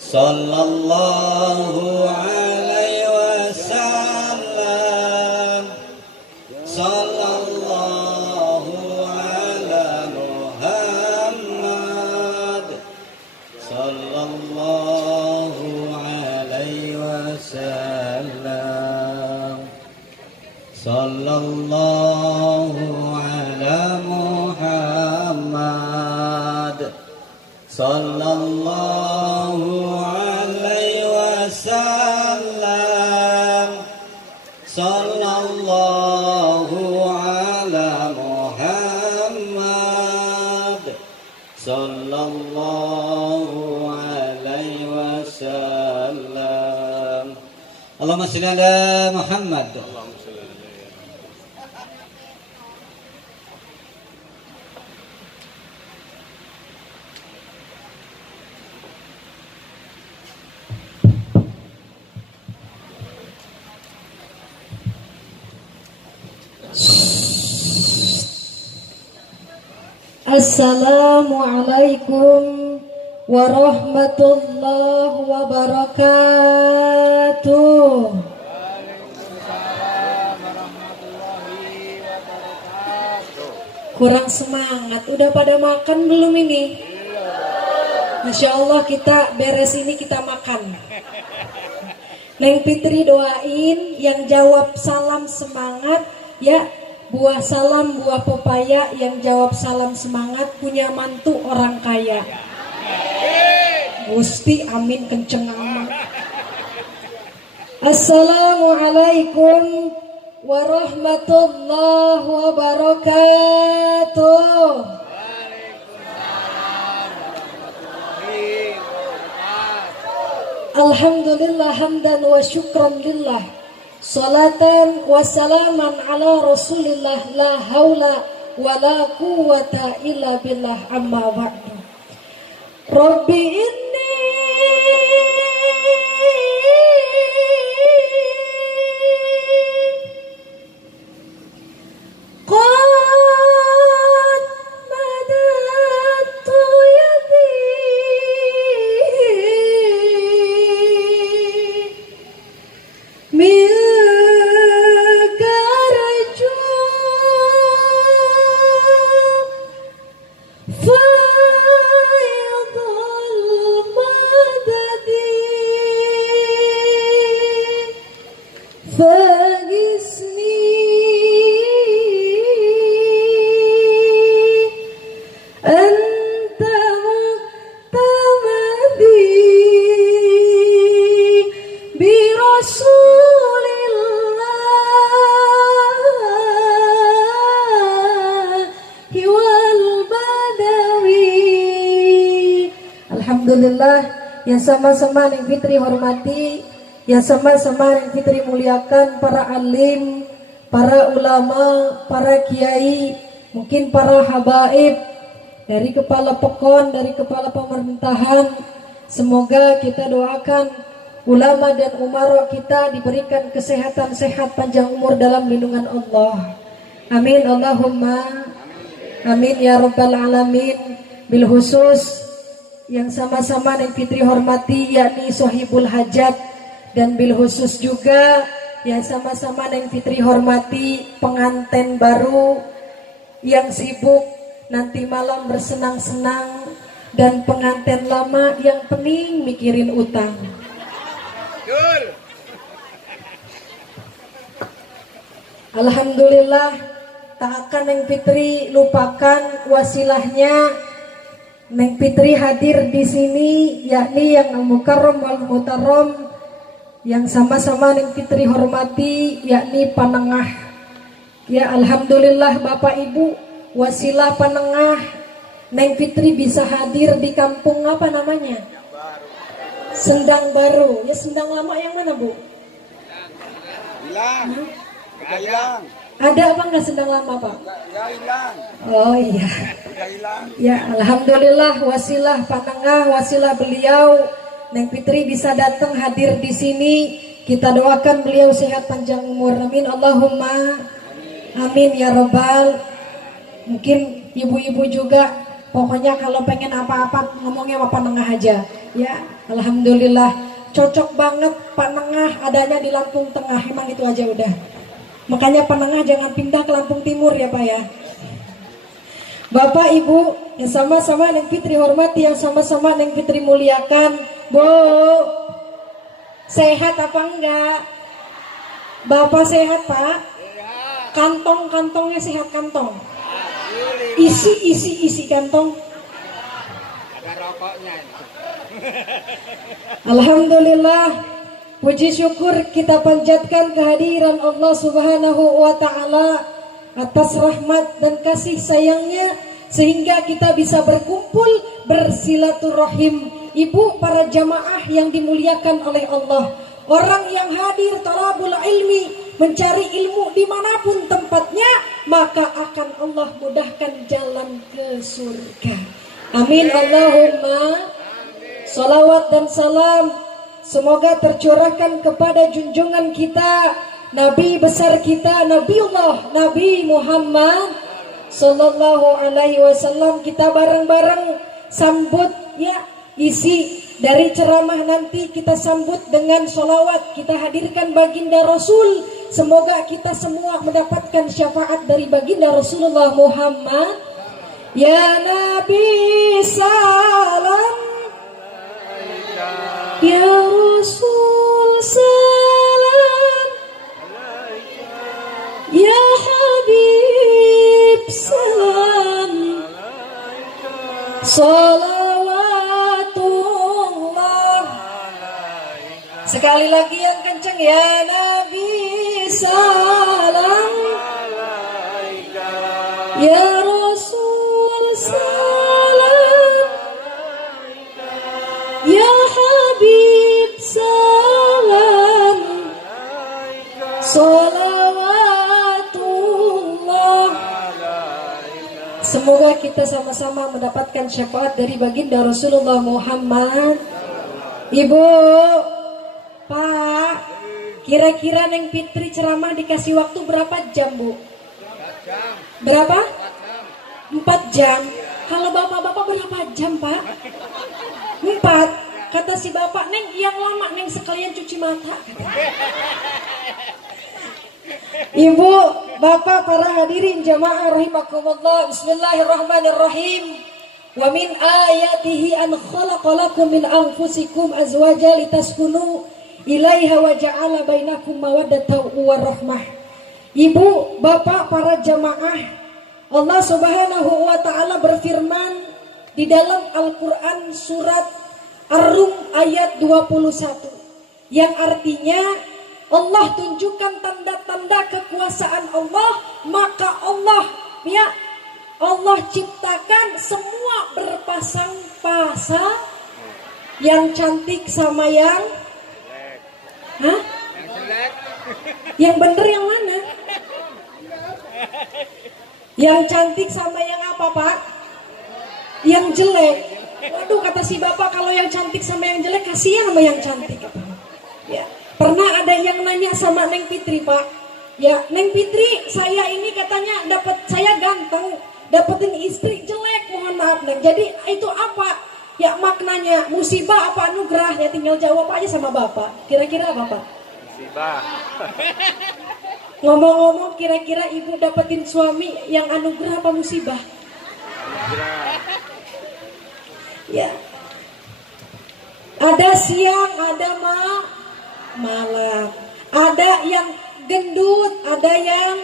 sallallahu alaihi wasallam, sallallahu ala Muhammad, sallallahu alaihi wasallam, sallallahu ala Muhammad, sallallahu alaihi wasallam, sallallahu ala Muhammad, sallallahu alaihi wasallam. Allahumma shalli ala Muhammad. Assalamualaikum warahmatullahi wabarakatuh. Kurang semangat, udah pada makan belum ini? Masya Allah, kita beres ini kita makan. Neng Fitri doain yang jawab salam semangat ya. Buah salam, buah pepaya yang jawab salam semangat punya mantu orang kaya. Gusti amin kenceng amat. Assalamualaikum warahmatullahi wabarakatuh. Alhamdulillah hamdan wa syukran lillah. Salatan wa salaman ala rasulillah, la haula wa la quwata illa billah, amma ba'du. Rabbi inni qad madadtu yadi min Alhamdulillah, yang sama-sama Neng Fitri hormati, yang sama-sama Neng Fitri muliakan para alim, para ulama, para kiai, mungkin para habaib, dari kepala pekon, dari kepala pemerintahan. Semoga kita doakan ulama dan umara kita diberikan kesehatan, sehat, panjang umur dalam lindungan Allah. Amin Allahumma amin ya rabbal alamin. Bil khusus yang sama-sama Neng Fitri hormati yakni Sohibul Hajat, dan bil khusus juga yang sama-sama Neng Fitri hormati pengantin baru yang sibuk nanti malam bersenang-senang, dan pengantin lama yang pening mikirin utang. Alhamdulillah, tak akan Neng Fitri lupakan wasilahnya Neng Fitri hadir di sini, yakni yang Al-Mukarram wal Mutarram, yang sama-sama Neng Fitri hormati, yakni Panengah. Ya Alhamdulillah Bapak Ibu, wasilah Panengah Neng Fitri bisa hadir di kampung apa namanya? Sendang Baru. Ya Sendang Lama yang mana Bu? Hilang. Hilang. Ada apa nggak Sendang Lama Pak? Ya hilang. Oh iya. Ya Alhamdulillah wasilah Panengah, wasilah beliau Neng Fitri bisa datang hadir di sini. Kita doakan beliau sehat panjang umur. Amin Allahumma amin ya robbal. Mungkin ibu-ibu juga, pokoknya kalau pengen apa-apa ngomongnya sama Panengah aja. Ya, alhamdulillah cocok banget Panengah adanya di Lampung Tengah. Emang itu aja udah. Makanya Panengah jangan pindah ke Lampung Timur ya Pak ya. Bapak Ibu yang sama-sama Neng Fitri hormati, yang sama-sama Neng Fitri muliakan. Bu, sehat apa enggak? Bapak sehat Pak? Kantong-kantongnya sehat kantong? Isi kantong? Ada rokoknya. Alhamdulillah, puji syukur kita panjatkan kehadiran Allah Subhanahu wa Ta'ala atas rahmat dan kasih sayangnya sehingga kita bisa berkumpul bersilaturahim. Ibu para jamaah yang dimuliakan oleh Allah, orang yang hadir talabul ilmi, mencari ilmu dimanapun tempatnya, maka akan Allah mudahkan jalan ke surga. Amin Allahumma. Salawat dan salam semoga tercurahkan kepada junjungan kita, Nabi besar kita, Nabiullah Nabi Muhammad Sallallahu Alaihi Wasallam. Kita bareng-bareng sambut ya, isi dari ceramah nanti kita sambut dengan sholawat. Kita hadirkan baginda Rasul. Semoga kita semua mendapatkan syafaat dari baginda Rasulullah Muhammad. Ya Nabi salam, ya Rasul salam, ya Habib salam, salawatullah. Sekali lagi yang kencang, ya Nabi salam, ya Rasul salam, ya Habib salam, salawatullah. Semoga kita sama-sama mendapatkan syafaat dari baginda Rasulullah Muhammad. Ibu, Pak, kira-kira Neng Fitri ceramah dikasih waktu berapa jam Bu? Berapa? 4 jam. Kalau bapak-bapak berapa jam Pak? 4. Kata si bapak, Neng yang lama Neng sekalian cuci mata. Ibu, bapak, para hadirin jamaah rahimakumullah. Bismillahirrahmanirrahim. Wa min ayatihi an khalaqalakum min anfusikum azwaja litaskunu ilaiha wa ja'ala bainakum mawaddatan wa rahmah. Ibu, bapak, para jamaah, Allah Subhanahu wa Ta'ala berfirman di dalam Al-Quran surat Ar-Rum ayat 21, yang artinya Allah tunjukkan tanda-tanda kekuasaan Allah, maka Allah ciptakan semua berpasang-pasang, yang cantik sama yang yang bener yang mana? Yang cantik sama yang apa Pak? Yang jelek. Waduh, kata si bapak, kalau yang cantik sama yang jelek kasihan sama yang cantik. Ya, pernah ada yang nanya sama Neng Fitri Pak. Ya, Neng Fitri, saya ini katanya saya ganteng, dapetin istri jelek, mohon maaf Neng. Jadi itu apa? Ya maknanya musibah apa anugerah? Ya tinggal jawab aja sama bapak. Kira-kira apa Pak? Musibah. Ngomong-ngomong, kira-kira ibu dapetin suami yang anugerah apa musibah? Ya. Ada siang, ada malam. Ada yang gendut, ada yang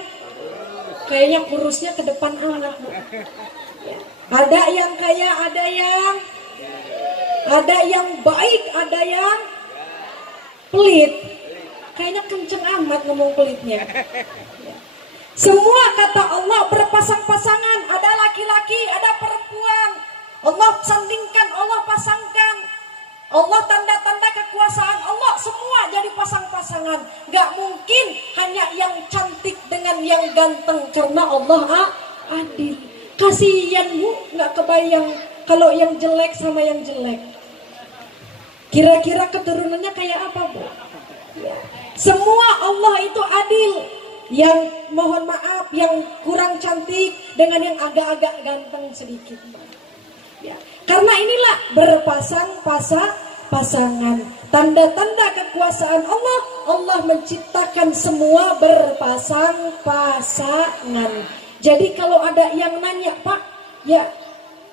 kayaknya kurusnya ke depan anak. Ya. Ada yang kaya, ada yang baik, ada yang pelit. Kayaknya kenceng amat ngomong pelitnya. Semua kata Allah berpasang-pasangan. Ada laki-laki, ada perempuan. Allah sandingkan, Allah pasangkan. Allah tanda-tanda kekuasaan Allah semua jadi pasang-pasangan. Gak mungkin hanya yang cantik dengan yang ganteng, karena Allah adil. Kasihan Bu, gak kebayang kalau yang jelek sama yang jelek. Kira-kira keturunannya kayak apa Bu? Ya. Semua Allah itu adil. Yang mohon maaf, yang kurang cantik dengan yang agak-agak ganteng sedikit. Ya. Karena inilah pasangan. Tanda-tanda kekuasaan Allah, Allah menciptakan semua berpasang-pasangan. Jadi kalau ada yang nanya, Pak, ya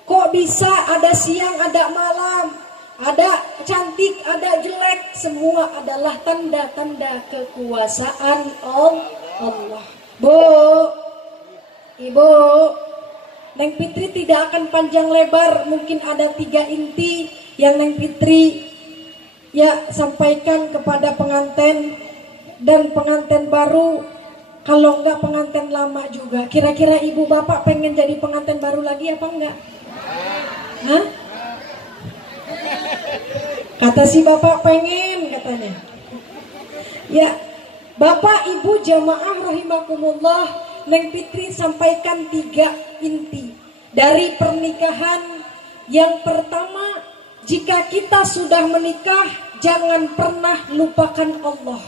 kok bisa ada siang, ada malam, ada cantik, ada jelek, semua adalah tanda-tanda kekuasaan Allah. Bu, Ibu, Neng Fitri tidak akan panjang lebar, mungkin ada 3 inti yang Neng Fitri ya sampaikan kepada pengantin dan pengantin baru, kalau enggak pengantin lama juga. Kira-kira ibu bapak pengen jadi pengantin baru lagi apa enggak? Hah? Kata si bapak pengen katanya. Ya, bapak ibu jamaah rahimakumullah, Neng Fitri sampaikan 3 inti dari pernikahan. Yang pertama, jika kita sudah menikah, jangan pernah lupakan Allah.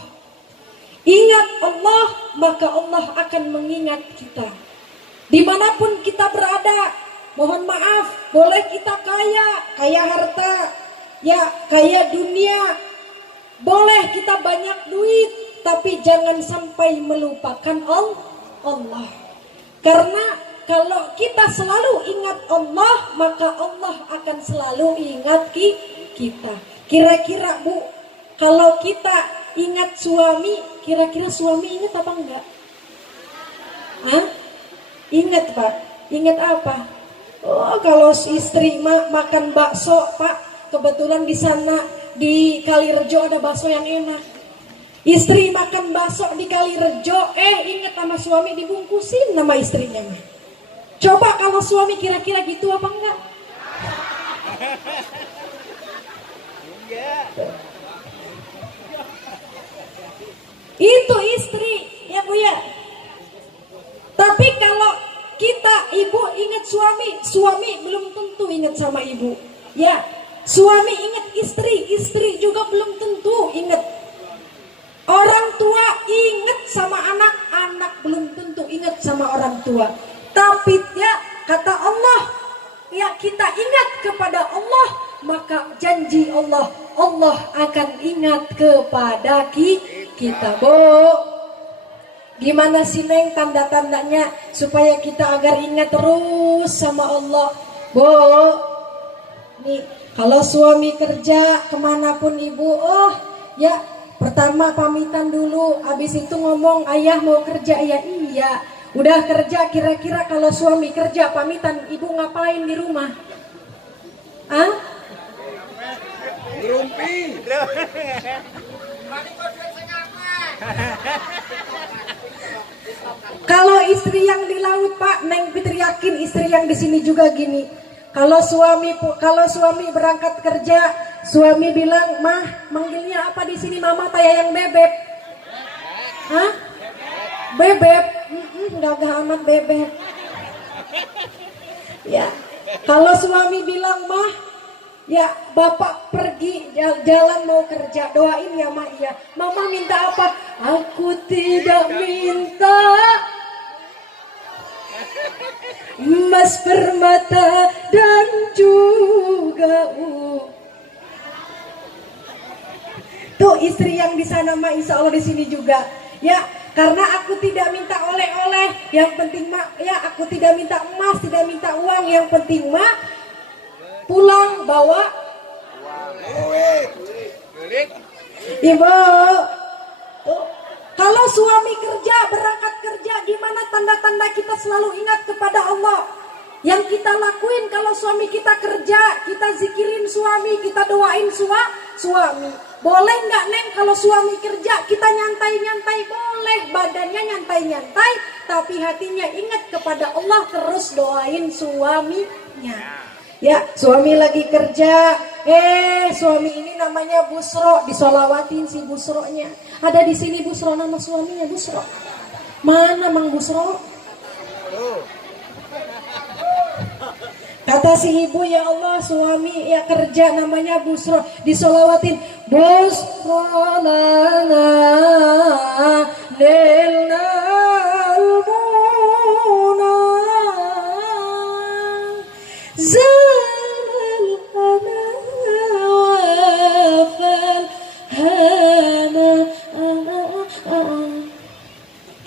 Ingat Allah, maka Allah akan mengingat kita. Dimanapun kita berada, mohon maaf, boleh kita kaya harta, ya kaya dunia, boleh kita banyak duit, tapi jangan sampai melupakan Allah. Karena kalau kita selalu ingat Allah, maka Allah akan selalu ingat kita. Kira-kira Bu, kalau kita ingat suami, kira-kira suami ingat apa enggak? Hah? Ingat Pak? Ingat apa? Oh, kalau istri makan bakso Pak, kebetulan di sana di Kalirejo ada bakso yang enak. Istri makan bakso di Kalirejo, ingat sama suami dibungkusin nama istrinya mah. Coba kalau suami kira-kira gitu apa enggak? Itu istri ya Bu ya. Tapi kalau kita ibu ingat suami belum tentu ingat sama ibu. Ya, suami ingat istri juga belum tentu ingat. Orang tua ingat sama anak belum tentu ingat sama orang tua. Tapi ya kata Allah, ya kita ingat kepada Allah, maka janji Allah akan ingat kepada kita. Bu, gimana sih Neng tanda-tandanya supaya kita agar ingat terus sama Allah? Bu, nih kalau suami kerja kemanapun ibu, ya pertama pamitan dulu, habis itu ngomong ayah mau kerja, ya iya. Udah kerja, kira-kira kalau suami kerja pamitan, ibu ngapain di rumah? Hah? Ngerumpi. Kalau istri yang di laut Pak, Neng Fitri yakin istri yang di sini juga gini. Kalau suami berangkat kerja, suami bilang, "Mah, manggilnya apa di sini? Mama taya yang bebek." Hah? Bebek? Gagah amat bebek. Ya, kalau suami bilang, "Mah, ya bapak pergi jalan mau kerja, doain ya Mah." Iya. Mama minta apa? Aku tidak minta emas permata dan juga tuh istri yang di sana mah insya Allah di sini juga. Ya, karena aku tidak minta oleh-oleh, yang penting mah ya aku tidak minta emas, tidak minta uang, yang penting mah pulang bawa duit. Ibu, tuh, kalau suami kerja, berangkat kerja, gimana tanda-tanda kita selalu ingat kepada Allah? Yang kita lakuin kalau suami kita kerja, kita zikirin suami, kita doain suami. Boleh nggak Neng kalau suami kerja kita nyantai-nyantai? Boleh, badannya nyantai-nyantai, tapi hatinya ingat kepada Allah, terus doain suaminya. Ya, suami lagi kerja, suami ini namanya Busro, disolawatin si Busronya. Ada di sini Busro, nama suaminya Busro. Mana Mang Busro? Kata si ibu, ya Allah suami ya kerja namanya Busro, disolawatin. Busro lana nilnal muna zal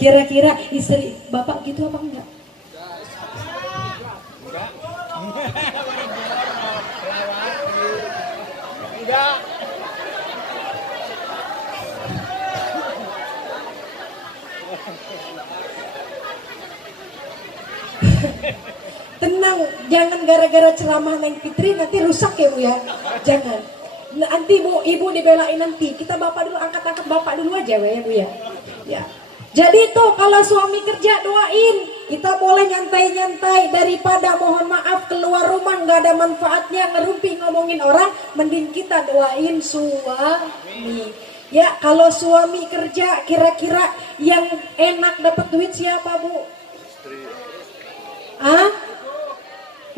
Kira-kira istri bapak gitu apa enggak? Enggak. Tenang, jangan gara-gara ceramah Neng Fitri nanti rusak ya Bu ya. Jangan. Nanti Bu, Ibu dibelain nanti. Kita bapak dulu, angkat-angkat bapak dulu aja ya Bu ya. Ya. Jadi tuh kalau suami kerja doain. Kita boleh nyantai-nyantai daripada mohon maaf keluar rumah nggak ada manfaatnya ngerumpi ngomongin orang. Mending kita doain suami. Ya kalau suami kerja kira-kira yang enak dapat duit siapa Bu? Ah?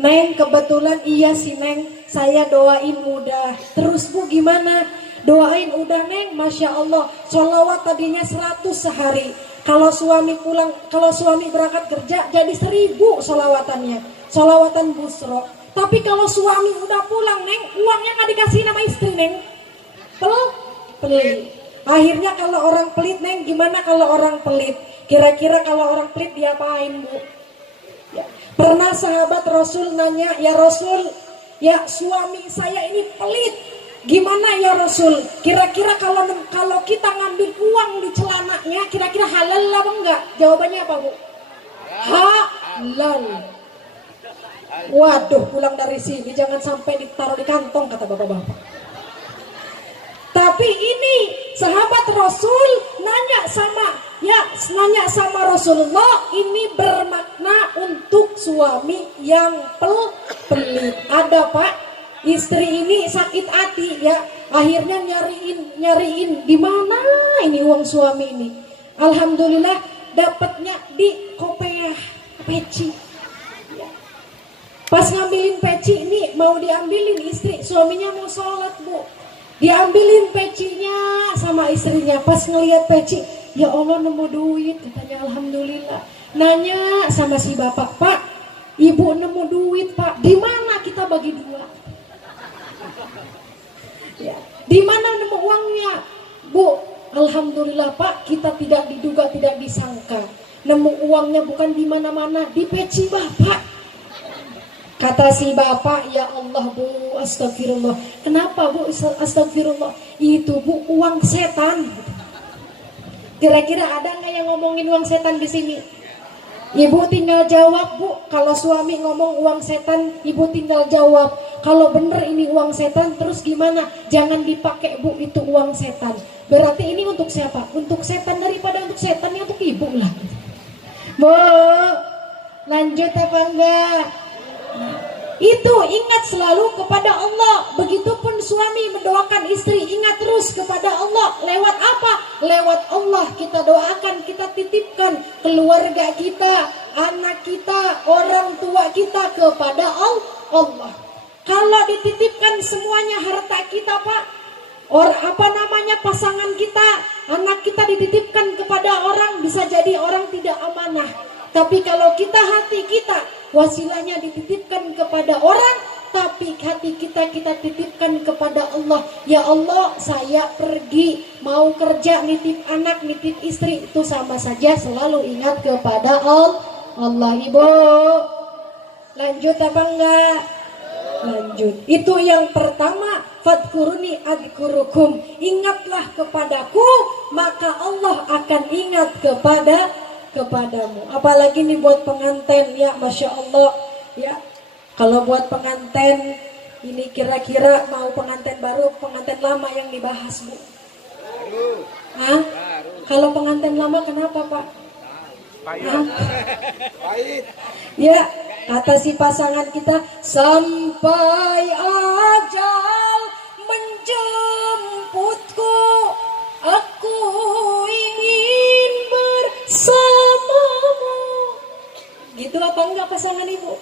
Neng kebetulan iya sih Neng, saya doain udah. Terus Bu gimana? Doain udah Neng, Masya Allah. Sholawat tadinya 100 sehari. Kalau suami pulang, kalau suami berangkat kerja jadi 1000 sholawatannya. Sholawatan busro. Tapi kalau suami udah pulang Neng, uangnya nggak dikasih nama istri Neng. Pelit. Akhirnya kalau orang pelit Neng, gimana kalau orang pelit? Kira-kira kalau orang pelit diapain Bu? Ya. Pernah sahabat Rasul nanya, ya Rasul, ya suami saya ini pelit, gimana ya Rasul? Kira-kira kalau kita ngambil uang di celananya, kira-kira halal apa enggak? Jawabannya apa Bu? Halal. Waduh, pulang dari sini jangan sampai ditaruh di kantong kata bapak-bapak. Tapi ini sahabat Rasul nanya sama Rasulullah, ini bermakna untuk suami yang pelit. Ada Pak, istri ini sakit hati ya, akhirnya nyariin di mana ini uang suami ini. Alhamdulillah dapatnya di kopiah peci. Ya. Pas ngambilin peci ini mau diambilin istri, suaminya mau sholat Bu. Diambilin pecinya sama istrinya. Pas ngelihat peci, ya Allah nemu duit, katanya alhamdulillah. Nanya sama si bapak, Pak, ibu nemu duit Pak, di mana kita bagi dua? Ya, di mana nemu uangnya? Bu, alhamdulillah Pak, kita tidak diduga, tidak disangka. Nemu uangnya bukan di mana-mana, di peci bapak. Kata si bapak, ya Allah Bu, astagfirullah. Kenapa Bu, astagfirullah? Itu Bu, uang setan. Kira-kira ada nggak yang ngomongin uang setan di sini? Ibu tinggal jawab Bu. Kalau suami ngomong uang setan, ibu tinggal jawab. Kalau bener ini uang setan, terus gimana? Jangan dipakai Bu, itu uang setan. Berarti ini untuk siapa? Untuk setan, daripada untuk setan, ya untuk ibu lah. Bu, lanjut apa enggak? Itu ingat selalu kepada Allah. Begitupun suami mendoakan istri, ingat terus kepada Allah. Lewat apa? Lewat Allah kita doakan, kita titipkan keluarga kita, anak kita, orang tua kita kepada Allah. Kalau dititipkan semuanya harta kita Pak, pasangan kita, anak kita dititipkan kepada orang, bisa jadi orang tidak amanah. Tapi kalau kita, hati kita, wasilahnya dititipkan kepada orang, tapi hati kita titipkan kepada Allah. Ya Allah, saya pergi mau kerja, nitip anak, nitip istri, itu sama saja selalu ingat kepada Allah. Ibu, lanjut apa enggak? Lanjut. Itu yang pertama. Fadkuruni adkurukum. Ingatlah kepadaku, maka Allah akan ingat kepadamu. Apalagi nih buat pengantin ya, Masya Allah ya. Kalau buat pengantin ini kira-kira mau pengantin baru, pengantin lama yang dibahas Bu? Hah? Kalau pengantin lama kenapa Pak? Pahit. Ya, kata si pasangan kita, sampai ajal menjemputku, aku ingin bersamamu. Gitu apa enggak pasangan ibu?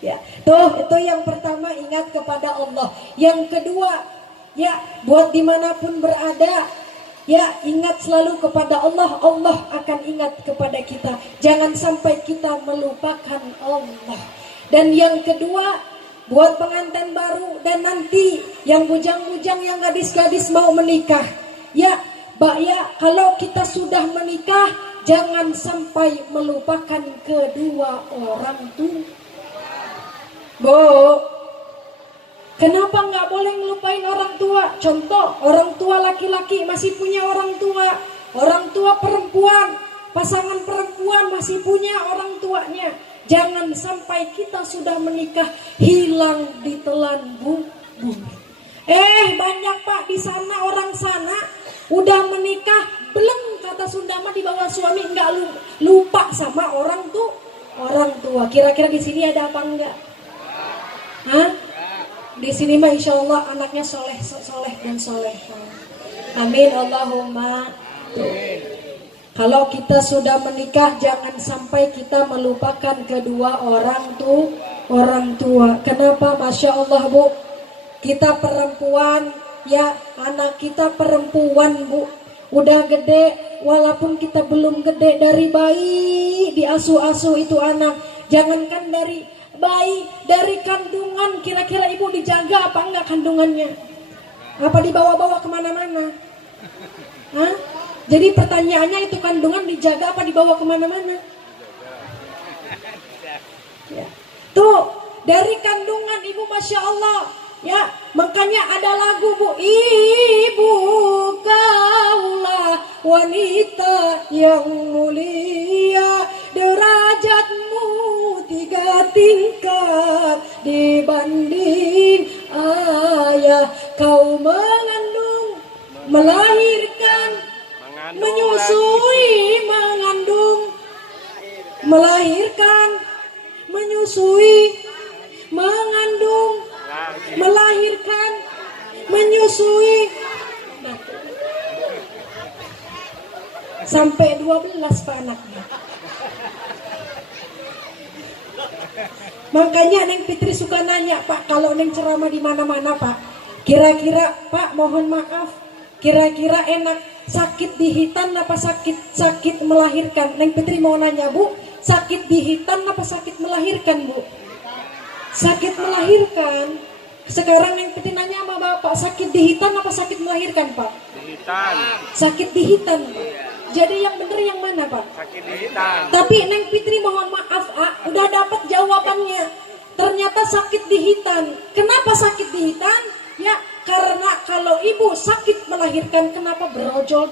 Ya, tuh itu yang pertama, ingat kepada Allah. Yang kedua, ya buat dimanapun berada, ya ingat selalu kepada Allah. Allah akan ingat kepada kita. Jangan sampai kita melupakan Allah. Dan yang kedua, buat pengantin baru dan nanti yang bujang-bujang, yang gadis-gadis mau menikah, ya Mbak ya, kalau kita sudah menikah, jangan sampai melupakan kedua orang tua. Bu, kenapa nggak boleh ngelupain orang tua? Contoh, orang tua laki-laki masih punya orang tua perempuan, pasangan perempuan masih punya orang tuanya. Jangan sampai kita sudah menikah hilang ditelan bumi. Banyak Pak di sana, orang sana udah menikah belum, kata Sunda mah, di bawah suami, nggak lupa sama orang tua. Kira-kira di sini ada apa enggak? Hah? Di sini mah insya Allah anaknya soleh dan soleh. Amin Allahumma. Kalau kita sudah menikah, jangan sampai kita melupakan kedua orang tua. Kenapa? Masya Allah Bu, kita perempuan ya, anak kita perempuan Bu, udah gede, walaupun kita belum gede, dari bayi diasuh-asuh itu anak. Jangankan dari bayi, dari kandungan, kira-kira ibu dijaga apa enggak kandungannya? Apa dibawa-bawa kemana-mana? Hah? Jadi pertanyaannya itu, kandungan dijaga apa dibawa kemana-mana? Ya. Tuh, dari kandungan ibu Masya Allah. Ya, makanya ada lagu Bu, ibu kaulah wanita yang mulia, derajatmu 3 tingkat dibanding ayah. Kau mengandung, melahirkan, menyusui, melahirkan, menyusui, mengandung, melahirkan, menyusui. Nah, sampai 12 Pak anaknya. Makanya Neng Fitri suka nanya Pak, kalau Neng ceramah di mana-mana Pak, kira-kira Pak mohon maaf, kira-kira enak sakit dihitan apa sakit melahirkan? Neng Fitri mau nanya Bu, sakit dihitan apa sakit melahirkan Bu? Sakit melahirkan. Sekarang Neng Fitri nanya sama Bapak, sakit dihitan apa sakit melahirkan Pak? Dihitan. Sakit dihitan Pak. Jadi yang bener yang mana Pak? Sakit dihitan. Tapi Neng Fitri mohon maaf udah dapat jawabannya. Ternyata sakit dihitan. Kenapa sakit dihitan? Ya karena kalau ibu sakit melahirkan, kenapa berojol?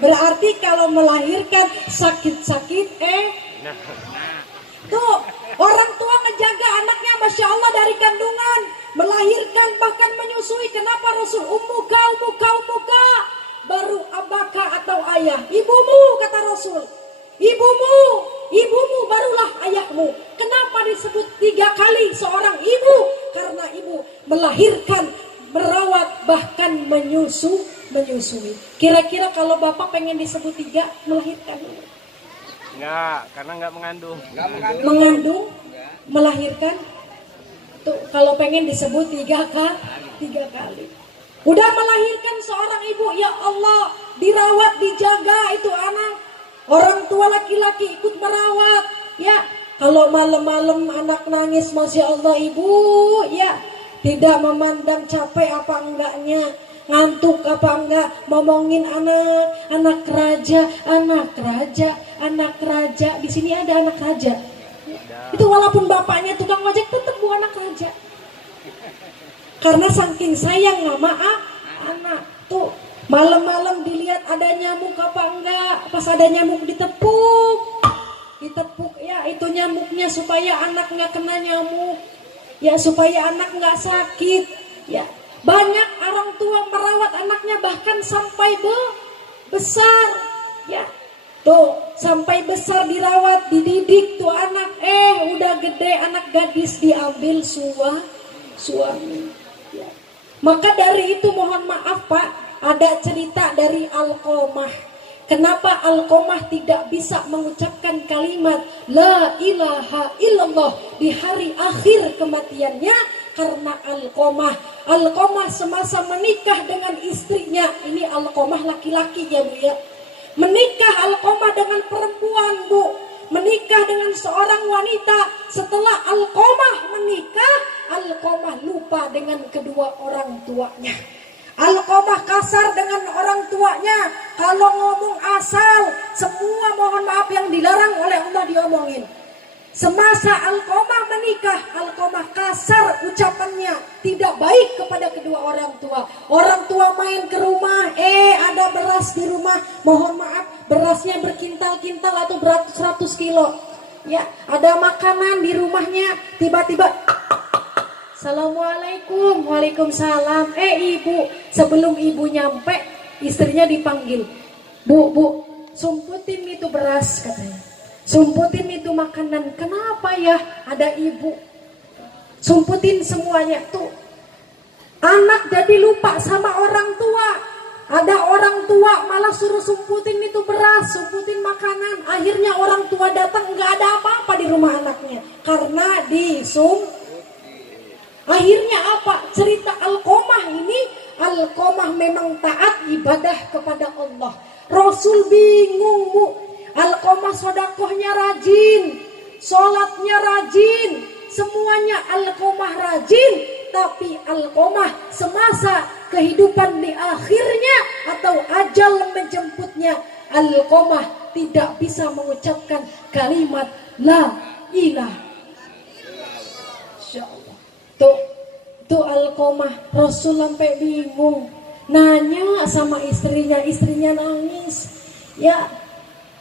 Berarti kalau melahirkan sakit-sakit tuh orang tua ngejaga anaknya Masya Allah dari kandungan, melahirkan, bahkan menyusui. Kenapa Rasul ummuka baru abaka atau ayah, ibumu kata Rasul, ibumu barulah ayahmu. Kenapa disebut 3 kali seorang ibu? Karena ibu melahirkan, merawat, bahkan menyusui. Kira-kira kalau Bapak pengen disebut 3, melahirkan? Enggak, karena enggak mengandung. Mengandung, melahirkan. Tuh kalau pengen disebut 3 kali. Udah melahirkan seorang ibu, ya Allah, dirawat, dijaga itu anak. Orang tua laki-laki ikut merawat, ya. Kalau malam-malam anak nangis, Masya Allah ibu, ya, tidak memandang capek apa enggaknya, ngantuk apa enggak, ngomongin anak raja. Di sini ada anak raja. Itu walaupun bapaknya tukang ojek, tetap bu anak raja. Karena saking sayang sama anak. Tuh malam-malam dilihat ada nyamuk apa enggak, pas ada nyamuk ditepuk ya itu nyamuknya supaya anak nggak kena nyamuk, ya supaya anak nggak sakit. Ya banyak orang tua merawat anaknya bahkan sampai besar, ya tuh sampai besar dirawat, dididik tuh anak. Udah gede anak gadis diambil suami. Ya. Maka dari itu mohon maaf Pak, ada cerita dari Alqamah. Kenapa Alqamah tidak bisa mengucapkan kalimat La ilaha illallah di hari akhir kematiannya? Karena Alqamah semasa menikah dengan istrinya, ini Alqamah laki-laki ya Bu ya, menikah Alqamah dengan perempuan Bu, menikah dengan seorang wanita. Setelah Alqamah menikah, Alqamah lupa dengan kedua orang tuanya. Alqamah Alqamah kasar dengan orang tuanya. Kalau ngomong asal, semua mohon maaf yang dilarang oleh Allah diomongin. Semasa Alqamah menikah, Alqamah kasar ucapannya, tidak baik kepada kedua orang tua. Orang tua main ke rumah, ada beras di rumah, mohon maaf, berasnya berkintal-kintal atau beratus-ratus kilo. Ya, ada makanan di rumahnya, tiba-tiba Assalamualaikum, waalaikumsalam. Ibu, sebelum ibu nyampe, istrinya dipanggil. Bu, sumputin itu beras katanya. Sumputin itu makanan. Kenapa ya? Ada ibu. Sumputin semuanya tuh. Anak jadi lupa sama orang tua. Ada orang tua malah suruh sumputin itu beras, sumputin makanan. Akhirnya orang tua datang nggak ada apa-apa di rumah anaknya karena Akhirnya apa? Cerita Alqamah ini, Alqamah memang taat ibadah kepada Allah. Rasul bingung, Bu. Alqamah sodakohnya rajin, sholatnya rajin, semuanya Alqamah rajin. Tapi Alqamah semasa kehidupan di akhirnya atau ajal menjemputnya, Alqamah tidak bisa mengucapkan kalimat La ilaha. Insya Allah. Tuh Alqamah, Rasul sampai bingung, nanya sama istrinya nangis. Ya,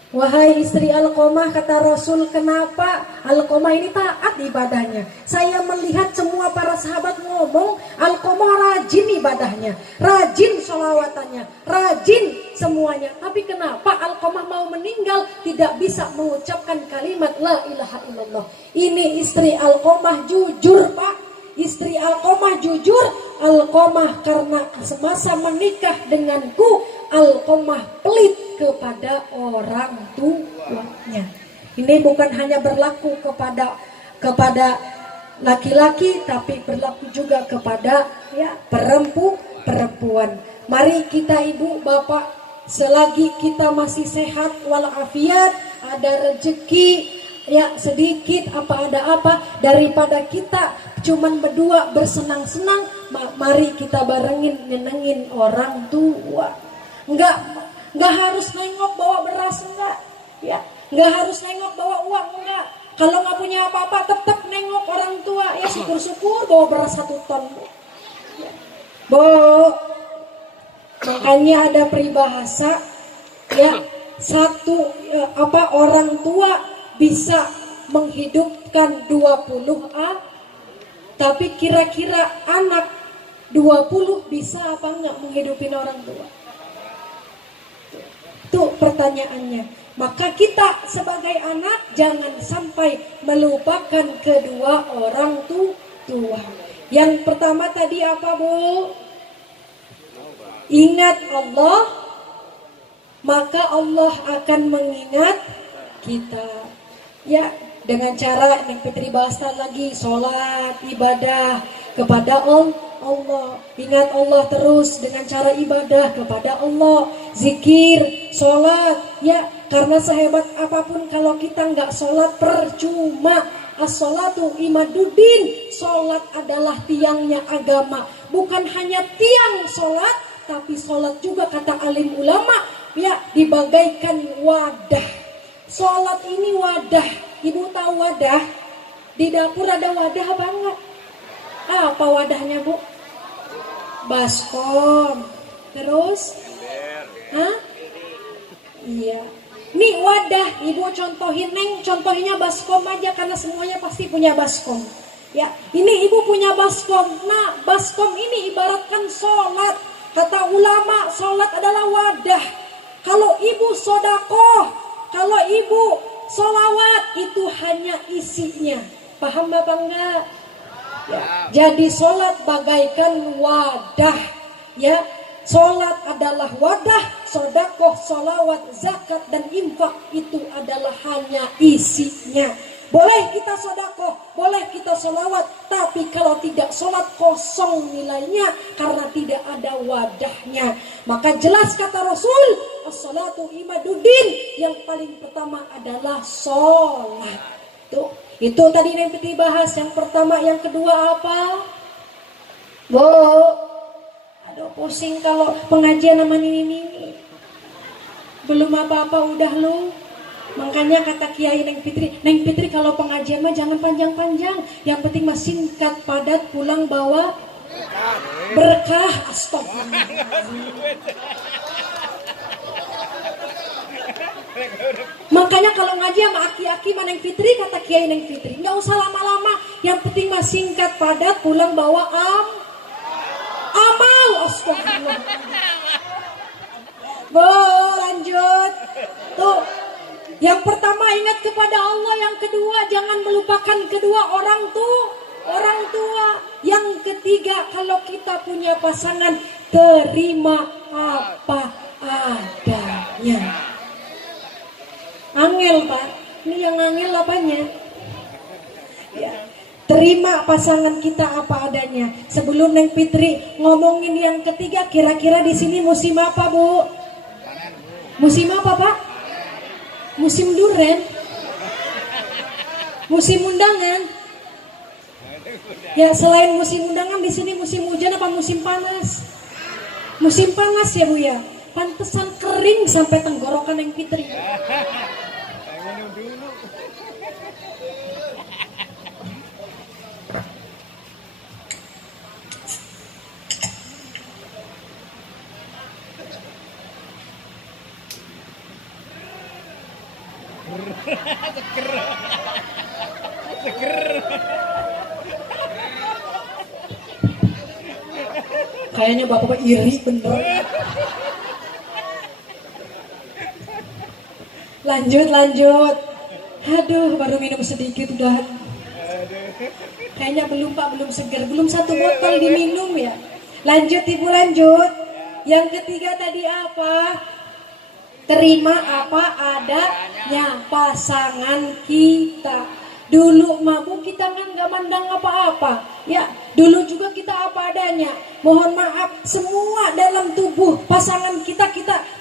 wahai istri Alqamah, kata Rasul, kenapa Alqamah ini taat ibadahnya? Saya melihat semua para sahabat ngomong Alqamah rajin ibadahnya, rajin sholawatannya, rajin semuanya. Tapi kenapa Alqamah mau meninggal tidak bisa mengucapkan kalimat La ilaha illallah? Ini istri Alqamah jujur, Pak. Istri Alqamah jujur. Alqamah karena semasa menikah denganku, Alqamah pelit kepada orang tuanya. Ini bukan hanya berlaku kepada laki-laki, tapi berlaku juga kepada perempuan. Mari kita ibu bapak, selagi kita masih sehat walafiat, ada rezeki sedikit ada apa, daripada kita cuman berdua bersenang-senang, mari kita barengin nyenengin orang tua. Enggak harus nengok bawa beras, enggak harus nengok bawa uang, enggak. Kalau nggak punya apa-apa tetap nengok orang tua, syukur-syukur bawa beras 1 ton. Makanya ada peribahasa orang tua bisa menghidupkan 20 tapi kira-kira anak 20 bisa apa enggak menghidupin orang tua? Tuh pertanyaannya. Maka kita sebagai anak jangan sampai melupakan kedua orang tua. Yang pertama tadi apa, Bu? Ingat Allah, maka Allah akan mengingat kita. Ya, dengan cara yang Fitri bahas lagi, sholat, ibadah kepada Allah. Ingat Allah terus dengan cara ibadah kepada Allah, zikir, sholat. Ya, karena sehebat apapun kalau kita nggak sholat percuma. As-sholatu imaduddin, sholat adalah tiangnya agama. Bukan hanya tiang sholat, tapi sholat juga kata alim ulama dibagaikan wadah. Sholat ini wadah. Ibu tahu wadah? Di dapur ada wadah apa enggak? Apa wadahnya, Bu? Baskom. Terus? Iya. Nih wadah, Ibu contohin, Neng, contohnya baskom aja karena semuanya pasti punya baskom. Ya, ini Ibu punya baskom. Nah, baskom ini ibaratkan sholat. Kata ulama, sholat adalah wadah. Kalau Ibu sodakoh, kalau Ibu sholawat, itu hanya isinya. Paham Bapak enggak? Ya. Jadi sholat bagaikan wadah. Ya, sholat adalah wadah. Sodakoh, sholawat, zakat, dan infak itu adalah hanya isinya. Boleh kita sodakoh, boleh kita sholawat, tapi kalau tidak sholat kosong nilainya karena tidak ada wadahnya. Maka jelas kata Rasul, as-salatu imaduddin, yang paling pertama adalah sholat. Itu tadi yang kita bahas. Yang pertama, yang kedua apa? Aduh pusing kalau pengajian sama Nini. Belum apa-apa udah lu. Makanya kata Kiai Neng Fitri kalau pengajian mah jangan panjang-panjang. Yang penting mah singkat, padat, pulang bawa berkah. Astagfirullah. Makanya kalau ngaji sama aki-aki sama Neng Fitri, kata Kiai Neng Fitri, nggak usah lama-lama, yang penting mah singkat, padat, pulang bawa amal. Astagfirullah. Lanjut. Tuh. Yang pertama ingat kepada Allah, yang kedua jangan melupakan kedua orang tua. Yang ketiga kalau kita punya pasangan, terima apa adanya. Angel Pak, ini yang angel apanya? Ya, terima pasangan kita apa adanya. Sebelum Neng Fitri ngomongin yang ketiga, kira-kira di sini musim apa Bu? Musim apa Pak? Musim duren? Musim undangan? Ya selain musim undangan di sini musim hujan apa musim panas? Musim panas ya Bu ya. Pantesan kering sampai tenggorokan Neng Fitri. Kayaknya bapak iri bener. Lanjut. Aduh, baru minum sedikit udah. Kayaknya belum Pak, belum seger, belum satu botol diminum ya. Lanjut Ibu, lanjut. Yang ketiga tadi apa? Terima apa adanya pasangan kita. Dulu mabuk kita kan nggak mandang apa-apa. Ya, dulu juga kita apa adanya. Mohon maaf, semua dalam tubuh pasangan kita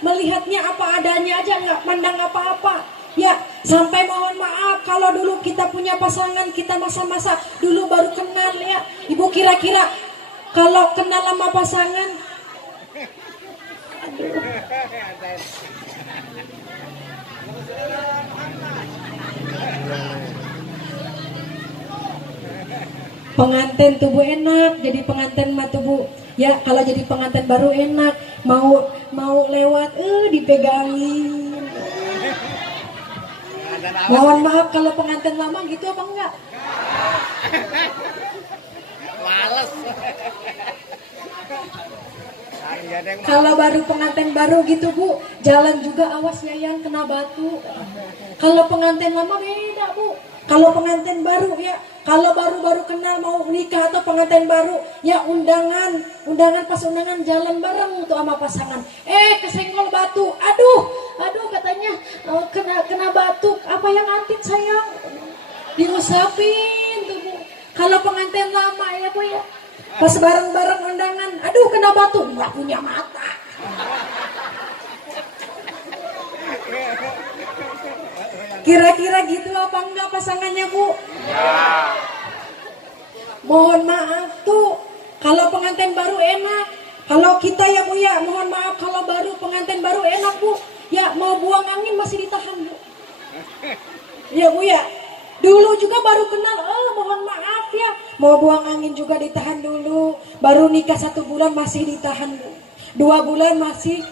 melihatnya apa adanya aja, nggak mandang apa-apa. Ya, sampai mohon maaf kalau dulu kita punya pasangan, kita masa-masa dulu baru kenal ya. Ibu kira-kira kalau kenal sama pasangan, pengantin tubuh enak, jadi pengantin mah tubuh ya. Kalau jadi pengantin baru enak, mau lewat dipegangin. Mohon maaf kalau pengantin lama gitu apa enggak? Males. Kalau baru pengantin baru gitu Bu, jalan juga awas ya yang kena batu. Kalau pengantin lama beda Bu. Kalau pengantin baru ya, kalau baru kenal mau nikah atau pengantin baru ya, undangan pas undangan jalan bareng tuh sama pasangan. Kesenggol batu, aduh katanya kena batu. Apa yang antit sayang? Diusapin tuh Bu. Kalau pengantin lama ya Bu ya, pas bareng undangan, aduh kena batu, nggak punya mata. Kira-kira gitu apa enggak pasangannya Bu? Ya. Mohon maaf tuh, kalau pengantin baru enak. Kalau kita ya Bu ya, mohon maaf kalau baru pengantin baru enak Bu. Ya mau buang angin masih ditahan Bu. Ya Bu ya. Dulu juga baru kenal, mohon maaf ya, mau buang angin juga ditahan dulu. Baru nikah 1 bulan masih ditahan Bu. 2 bulan masih,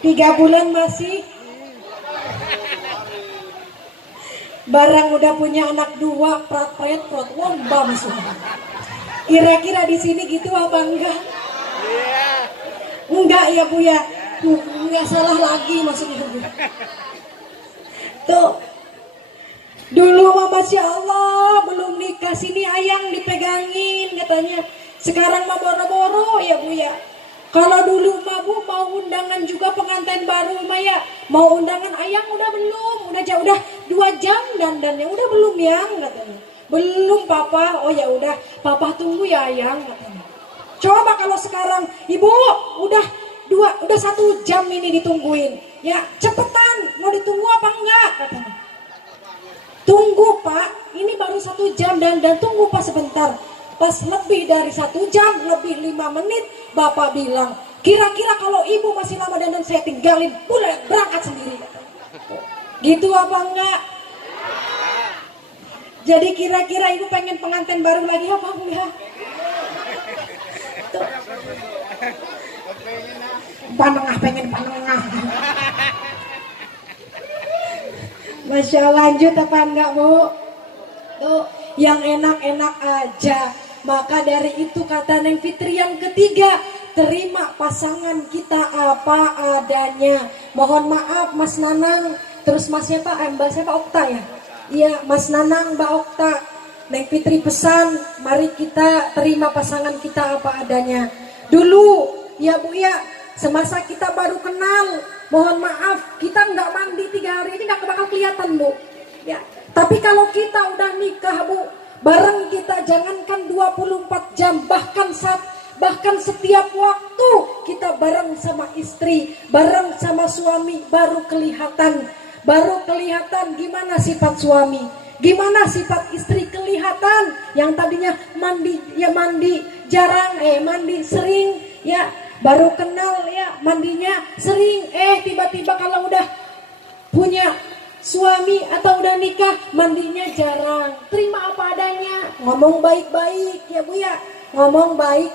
3 bulan masih. Barang udah punya anak 2, prat wombam semua. Kira-kira di sini gitu apa enggak? Enggak ya Bu ya, enggak salah lagi maksudnya Bu. Tuh, dulu mah Masya Allah belum nikah sini ayang dipegangin katanya. Sekarang mah boro-boro ya Bu ya. Kalau dulu mah Bu mau undangan juga pengantin baru mah ya, mau undangan ayang udah belum, udah 2 jam dandannya udah belum yang katanya. Belum Papa, oh ya udah Papa tunggu ya ayang katanya. Coba kalau sekarang Ibu udah 1 jam ini ditungguin, ya cepetan mau ditunggu apa enggak katanya. Tunggu Pak, ini baru 1 jam dan tunggu Pak sebentar. Pas lebih dari 1 jam, lebih 5 menit, bapak bilang, kira-kira kalau ibu masih lama dandan saya tinggalin, boleh berangkat sendiri. Gitu apa enggak? Jadi kira-kira ibu pengen pengantin baru lagi apa enggak? Panengah, pengen panengah. Masya Allah, lanjut apa enggak Bu? Tuh, yang enak-enak aja. Maka dari itu kata Neng Fitri yang ketiga, terima pasangan kita apa adanya. Mohon maaf Mas Nanang, terus Mas siapa? Mbak siapa? Okta ya? Iya, Mas Nanang, Mbak Okta. Neng Fitri pesan, mari kita terima pasangan kita apa adanya. Dulu, ya Bu ya, semasa kita baru kenal, mohon maaf, kita nggak mandi 3 hari ini nggak bakal kelihatan Bu. Ya, tapi kalau kita udah nikah Bu, bareng kita jangankan 24 jam, bahkan setiap waktu kita bareng sama istri, bareng sama suami, baru kelihatan gimana sifat suami, gimana sifat istri kelihatan. Yang tadinya mandi jarang, mandi sering, ya baru kenal ya mandinya sering, tiba-tiba kalau udah punya suami atau udah nikah mandinya jarang. Terima apa adanya, ngomong baik-baik ya Bu ya, ngomong baik.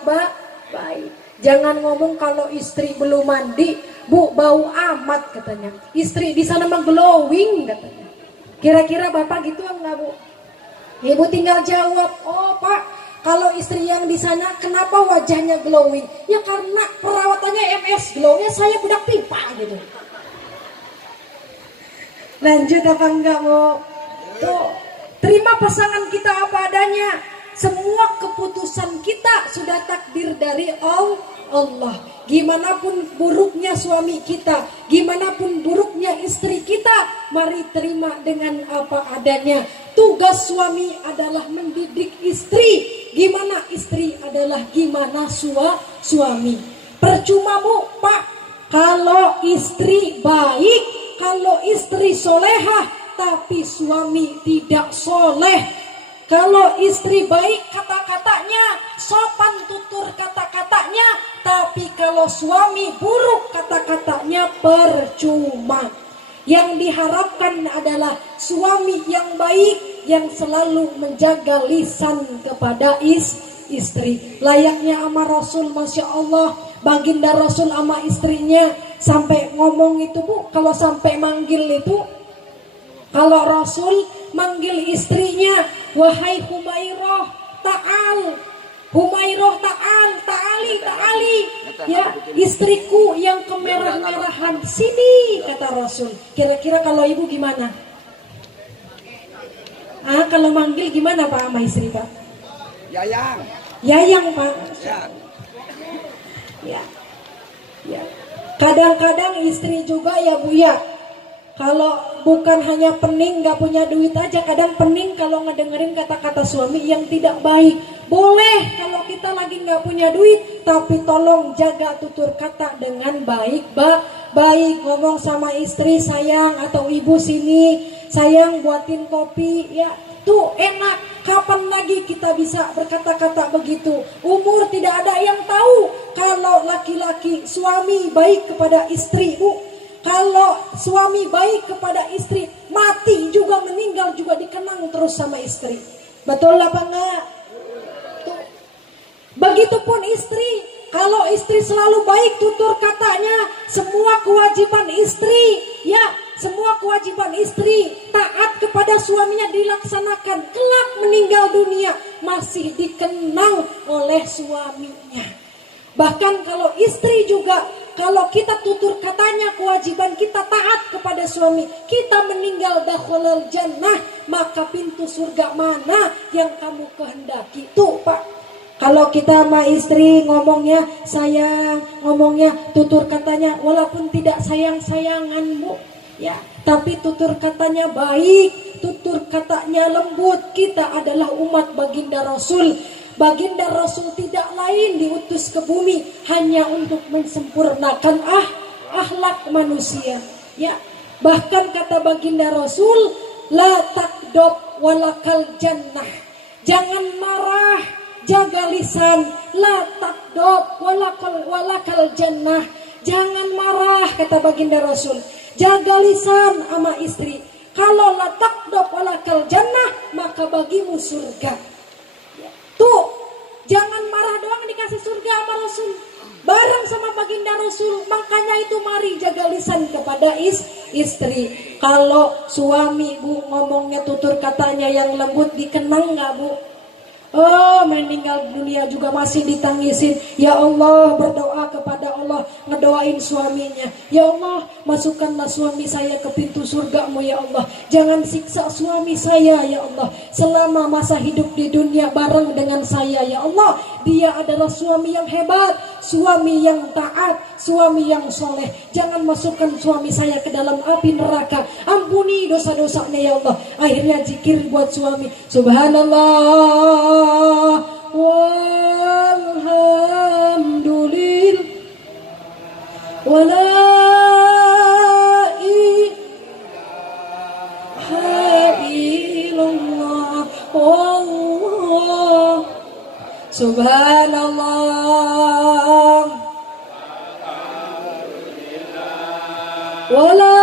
Jangan ngomong kalau istri belum mandi, Bu bau amat katanya. Istri di sana mah glowing katanya. Kira-kira Bapak gitu enggak Bu? Ibu tinggal jawab, oh Pak, kalau istri yang di sana kenapa wajahnya glowing? Ya karena perawatannya MS, glownya saya budak pipa gitu. Lanjut apa enggak Bu? Tuh, terima pasangan kita apa adanya. Semua keputusan kita sudah takdir dari Allah. Gimanapun buruknya suami kita, gimanapun buruknya istri kita, mari terima dengan apa adanya. Tugas suami adalah mendidik istri, gimana istri adalah gimana suami. Percuma Bu, Pak, kalau istri baik, kalau istri solehah, tapi suami tidak soleh. Kalau istri baik kata-katanya, sopan tutur kata-katanya, tapi kalau suami buruk kata-katanya, percuma. Yang diharapkan adalah suami yang baik, yang selalu menjaga lisan kepada istri. Layaknya ama Rasul, Masya Allah, baginda Rasul ama istrinya sampai ngomong itu Bu, kalau sampai manggil itu, kalau Rasul manggil istrinya, wahai Humairah, ta'al, Humairah ta'ali, ya istriku yang kemerah-merahan, sini kata Rasul. Kira-kira kalau ibu gimana? Kalau manggil gimana Pak sama istri Pak? Yayang Pak. Ya. Kadang-kadang istri juga ya Bu ya, kalau bukan hanya pening gak punya duit aja, kadang pening kalau ngedengerin kata-kata suami yang tidak baik. Boleh kalau kita lagi gak punya duit, tapi tolong jaga tutur kata dengan baik. Ngomong sama istri, sayang, atau ibu sini, sayang buatin kopi, ya tuh enak. Kapan lagi kita bisa berkata-kata begitu? Umur tidak ada yang tahu. Kalau laki-laki suami baik kepada istri Bu, kalau suami baik kepada istri, mati juga meninggal juga dikenang terus sama istri. Betul apa enggak? Tuh. Begitupun istri, kalau istri selalu baik tutur katanya, semua kewajiban istri, ya semua kewajiban istri taat kepada suaminya dilaksanakan, kelak meninggal dunia masih dikenang oleh suaminya. Bahkan kalau istri juga, kalau kita tutur katanya, kewajiban kita taat kepada suami, kita meninggal dakhulul jannah, maka pintu surga mana yang kamu kehendaki? Tuh Pak, kalau kita sama istri ngomongnya sayang, ngomongnya tutur katanya, walaupun tidak sayang-sayangan Bu, ya, tapi tutur katanya baik, tutur katanya lembut. Kita adalah umat baginda Rasul. Baginda Rasul tidak lain diutus ke bumi hanya untuk mensempurnakan akhlak manusia. Ya, bahkan kata baginda Rasul, la takdob walakal jannah. Jangan marah, jaga lisan, la takdob walakal jannah. Jangan marah, kata baginda Rasul. Jaga lisan sama istri. Kalau la takdob walakal jannah, maka bagimu surga. Tuh, jangan marah doang dikasih surga sama Rasul. Bareng sama baginda Rasul. Makanya itu mari jaga lisan kepada istri. Kalau suami bu ngomongnya tutur katanya yang lembut, dikenang gak bu? Oh, meninggal dunia juga masih ditangisin. Ya Allah, berdoa kepada Allah, ngedoain suaminya. Ya Allah, masukkanlah suami saya ke pintu surgamu ya Allah. Jangan siksa suami saya ya Allah. Selama masa hidup di dunia bareng dengan saya ya Allah. Dia adalah suami yang hebat, suami yang taat, suami yang soleh. Jangan masukkan suami saya ke dalam api neraka. Ampuni dosa-dosanya ya Allah. Akhirnya zikir buat suami. Subhanallah walhamdulillah wala ilaha illallah wallah subhanallah wala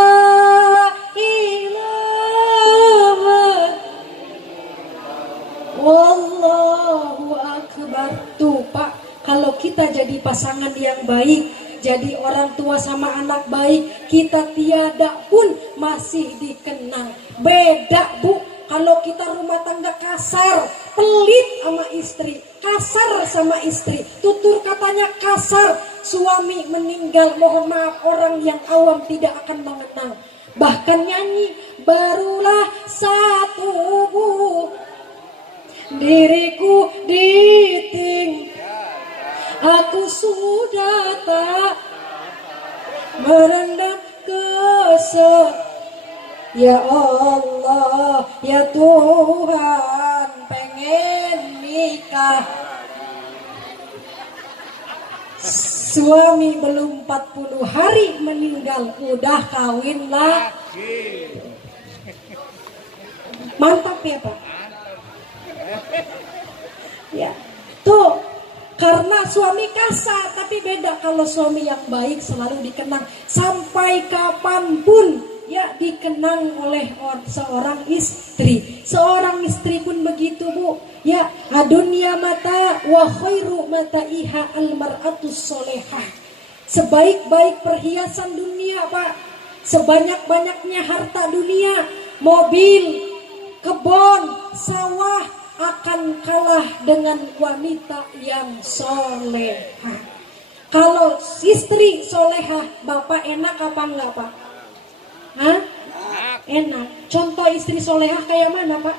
Wallahu akbar. Tuh Pak, kalau kita jadi pasangan yang baik, jadi orang tua sama anak baik, kita tiada pun masih dikenang. Beda Bu, kalau kita rumah tangga kasar, pelit sama istri, kasar sama istri, tutur katanya kasar, suami meninggal, mohon maaf, orang yang awam tidak akan mengenang. Bahkan nyanyi, barulah satu bu diriku diting, aku sudah tak merendam kesel. Ya Allah, ya Tuhan, pengen nikah. Suami belum 40 hari meninggal, udah kawin lagi. Mantap ya Pak. Ya, tuh karena suami kasar, tapi beda kalau suami yang baik selalu dikenang sampai kapanpun ya, dikenang oleh seorang istri. Seorang istri pun begitu Bu. Ya, adunya mata wa khairu mataiha almar'atus solehah. Sebaik-baik perhiasan dunia Pak, sebanyak-banyaknya harta dunia, mobil, kebun, sawah, akan kalah dengan wanita yang solehah. Kalau istri solehah, Bapak enak apa enggak Pak? Hah? Enak. Contoh istri solehah kayak mana Pak?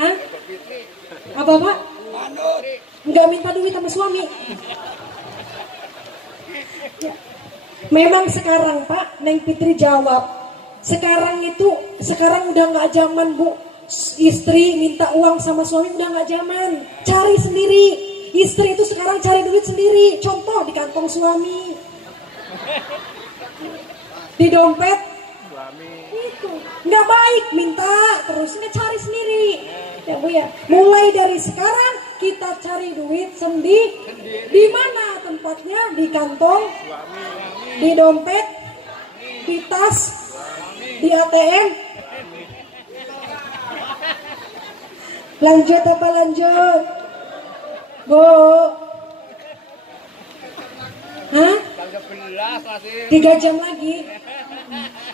Hah? Apa Pak? Enggak minta duit sama suami. Ya. Memang sekarang Pak, Neng Fitri jawab, sekarang udah nggak zaman Bu. Istri minta uang sama suami udah gak zaman. Cari sendiri. Istri itu sekarang cari duit sendiri. Contoh di kantong suami, di dompet itu nggak baik, minta terus, nggak cari sendiri ya Bu ya. Mulai dari sekarang kita cari duit sendiri. Di mana tempatnya? Di kantong, di dompet, di tas, di ATM. Lanjut apa lanjut? Bu? Hah? 3 jam lagi.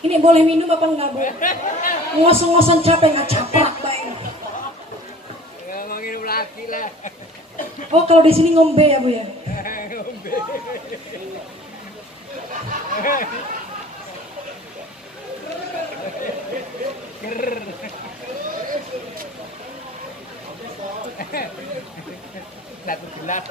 Ini boleh minum apa enggak Bu? Ngosong-ngosong capek nggak caprak baik. Mau minum lagi lah. Oh kalau di sini ngombe ya Bu ya? Ngombe. Satu gelas.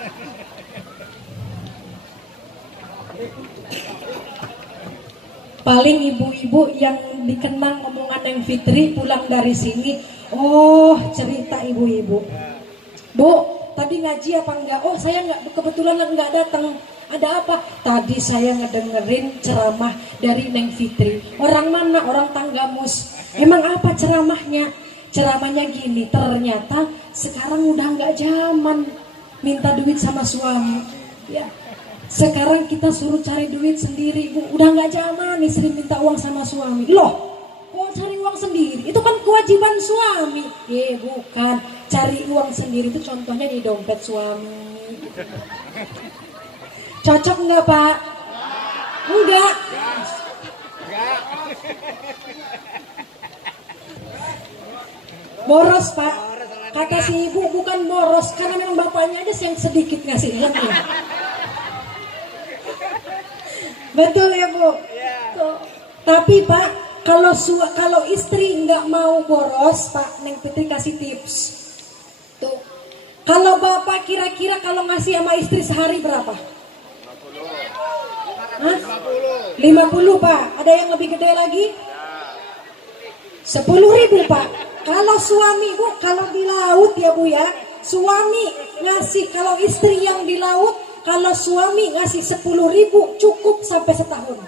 Paling ibu-ibu yang dikenang omongan Neng Fitri pulang dari sini, oh cerita ibu-ibu. Bu, tadi ngaji apa enggak? Oh saya enggak, kebetulan enggak datang. Ada apa? Tadi saya ngedengerin ceramah dari Neng Fitri. Orang mana? Orang Tanggamus. Emang apa ceramahnya? Ceramahnya gini, ternyata sekarang udah nggak zaman minta duit sama suami. Ya. Sekarang kita suruh cari duit sendiri, Bu. Udah nggak zaman nih sering minta uang sama suami. Loh, kok cari uang sendiri? Itu kan kewajiban suami. Bukan. Cari uang sendiri itu contohnya di dompet suami. Cocok nggak, Pak? Enggak. Boros, Pak. Kata si ibu bukan boros, karena memang bapaknya aja yang sedikit ngasih uangnya. Betul ya, Bu? Tuh. Tapi Pak, kalau istri nggak mau boros, Pak, Neng Fitri kasih tips. Tuh. Kalau bapak kira-kira kalau ngasih sama istri sehari berapa? 50, Pak. Ada yang lebih gede lagi? 10.000, Pak. Kalau suami, Bu, kalau di laut ya, Bu ya, suami ngasih, kalau istri yang di laut, kalau suami ngasih 10.000 cukup sampai setahun.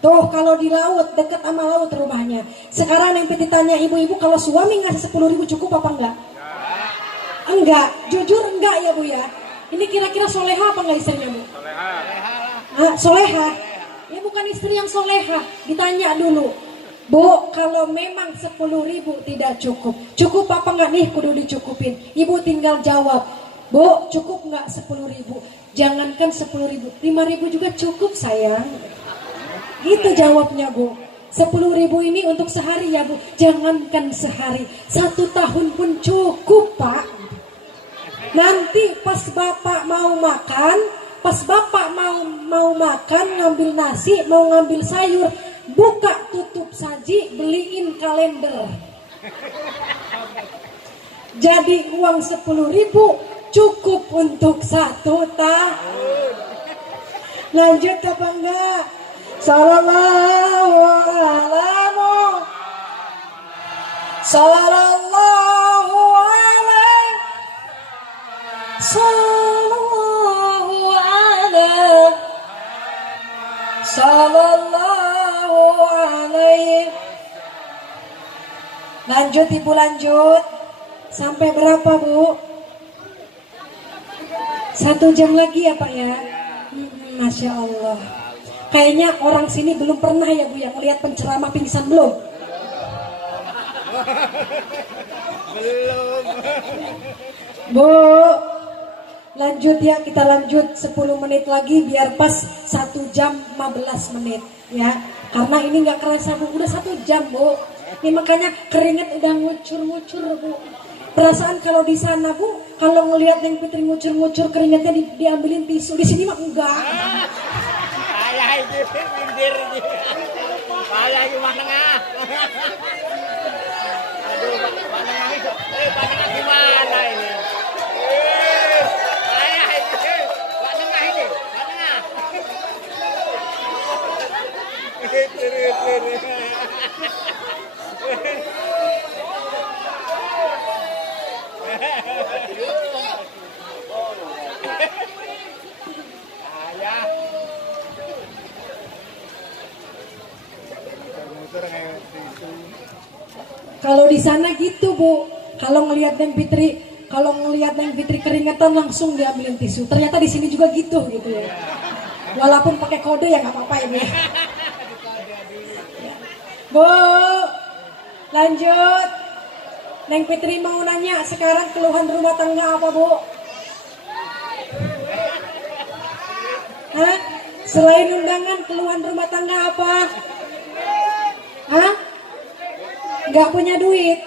Tuh, kalau di laut, dekat sama laut rumahnya. Sekarang yang Piti tanya ibu-ibu, kalau suami ngasih 10.000 cukup apa enggak? Enggak, jujur enggak ya, Bu ya. Ini kira-kira soleha apa enggak istrinya, Bu? Soleha. Ya bukan istri yang soleha, ditanya dulu. Bu, kalau memang 10.000 tidak cukup, cukup apa enggak nih kudu dicukupin? Ibu tinggal jawab, Bu, cukup enggak 10.000? Jangankan 10.000, 5.000 juga cukup sayang. Gitu jawabnya, Bu. 10.000 ini untuk sehari ya, Bu. Jangankan sehari, 1 tahun pun cukup, Pak. Nanti pas bapak mau makan, ngambil nasi, mau ngambil sayur, buka tutup saji, beliin kalender. Jadi uang 10.000 cukup untuk 1 tahun. Lanjut apa enggak? Sallallahu alaihi sallallahu alaihi sallallahu alaihi sallallahu alaihi. Lanjut Ibu, lanjut. Sampai berapa, Bu? 1 jam lagi ya, Pak ya? Masya Allah. Kayaknya orang sini belum pernah ya, Bu, yang melihat penceramah pingsan, belum? Belum. Bu, lanjut ya, kita lanjut 10 menit lagi biar pas 1 jam 15 menit ya. Karena ini nggak kerasa, Bu, udah 1 jam, Bu. Ini makanya keringet udah ngucur-ngucur, Bu. Perasaan kalau di sana, Bu, kalau ngelihat yang Fitri ngucur-ngucur keringetnya diambilin tisu, di sini mah enggak. Ayah itu pinggir. Ayah itu mana tengah. Aduh, mana itu? Mana gimana ini? Ayah itu, mana tengah ini? Mana tengah? Kalau di sana gitu, Bu. Kalau ngelihat Neng Fitri keringetan langsung diambilin tisu. Ternyata di sini juga gitu ya. Walaupun pakai kode ya nggak apa-apa ini. Bu, lanjut. Neng Fitri mau nanya sekarang keluhan rumah tangga apa, Bu? Hah? Selain undangan, keluhan rumah tangga apa? Hah? Nggak punya duit?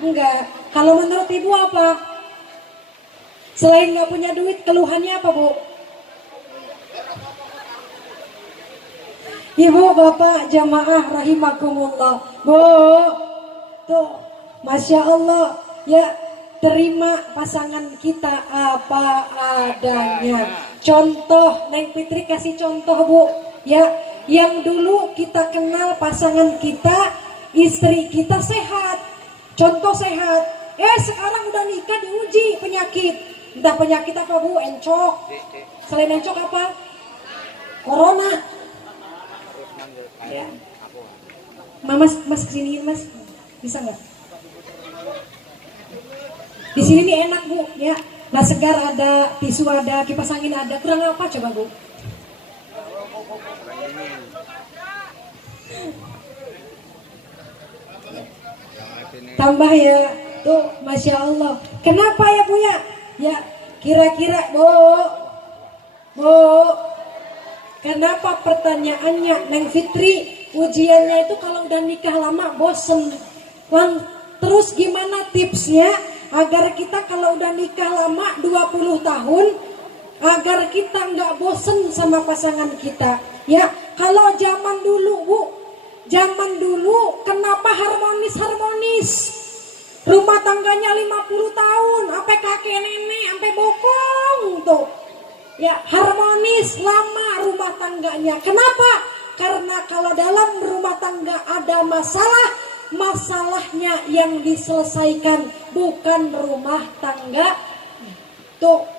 Enggak. Kalau menurut Ibu apa? Selain nggak punya duit, keluhannya apa, Bu? Ibu, Bapak, jamaah rahimakumullah. Bu, tuh, Masya Allah, ya, terima pasangan kita apa adanya. Contoh, Neng Fitri kasih contoh, Bu. Ya, yang dulu kita kenal pasangan kita, istri kita sehat, contoh sehat. Sekarang udah nikah diuji penyakit. Entah penyakit apa, Bu? Encok. Selain encok apa? Corona. Ya. Mas kesini, Mas. Bisa nggak? Di sini nih enak Bu, ya. Nah segar ada, tisu ada, kipas angin ada. Kurang apa coba Bu? Tambah ya, tuh Masya Allah. Kenapa ya Bu ya? Ya kira-kira Bu, kenapa pertanyaannya Neng Fitri ujiannya itu kalau udah nikah lama bosen. Terus gimana tipsnya agar kita kalau udah nikah lama 20 tahun agar kita nggak bosen sama pasangan kita? Ya kalau zaman dulu Bu, zaman dulu kenapa harmonis? Rumah tangganya 50 tahun, sampai kakek nenek, sampai bokong tuh. Ya harmonis lama rumah tangganya. Kenapa? Karena kalau dalam rumah tangga ada masalah, masalahnya yang diselesaikan bukan rumah tangga. Tuh.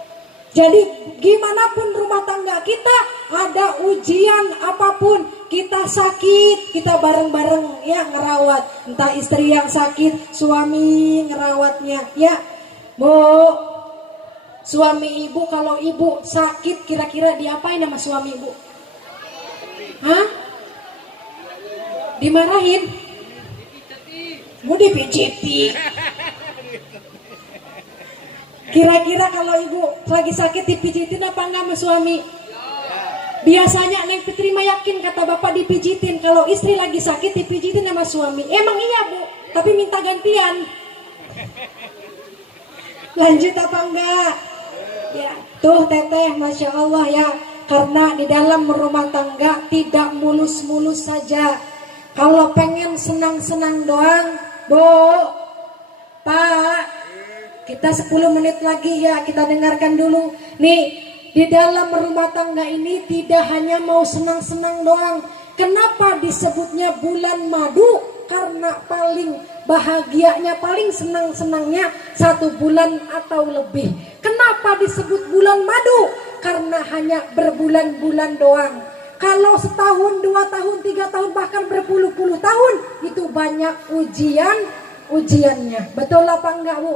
Jadi gimana pun rumah tangga kita ada ujian apapun, kita sakit, kita bareng-bareng ya ngerawat. Entah istri yang sakit, suami ngerawatnya ya. Bu, suami ibu kalau ibu sakit kira-kira diapain sama suami ibu? Hah? Dimarahin? Mau dipijiti? Kira-kira kalau ibu lagi sakit dipijitin apa enggak sama suami? Biasanya Neng Fitri mah yakin kata bapak dipijitin. Kalau istri lagi sakit dipijitin sama suami. Emang iya Bu, tapi minta gantian. Lanjut apa enggak? Ya, tuh teteh Masya Allah ya. Karena di dalam rumah tangga tidak mulus-mulus saja. Kalau pengen senang-senang doang, Bu, Pak, kita 10 menit lagi ya, kita dengarkan dulu. Nih, di dalam rumah tangga ini tidak hanya mau senang-senang doang. Kenapa disebutnya bulan madu? Karena paling bahagianya, paling senang-senangnya 1 bulan atau lebih. Kenapa disebut bulan madu? Karena hanya berbulan-bulan doang. Kalau setahun, 2 tahun, 3 tahun, bahkan berpuluh-puluh tahun, itu banyak ujiannya. Betul apa enggak Bu?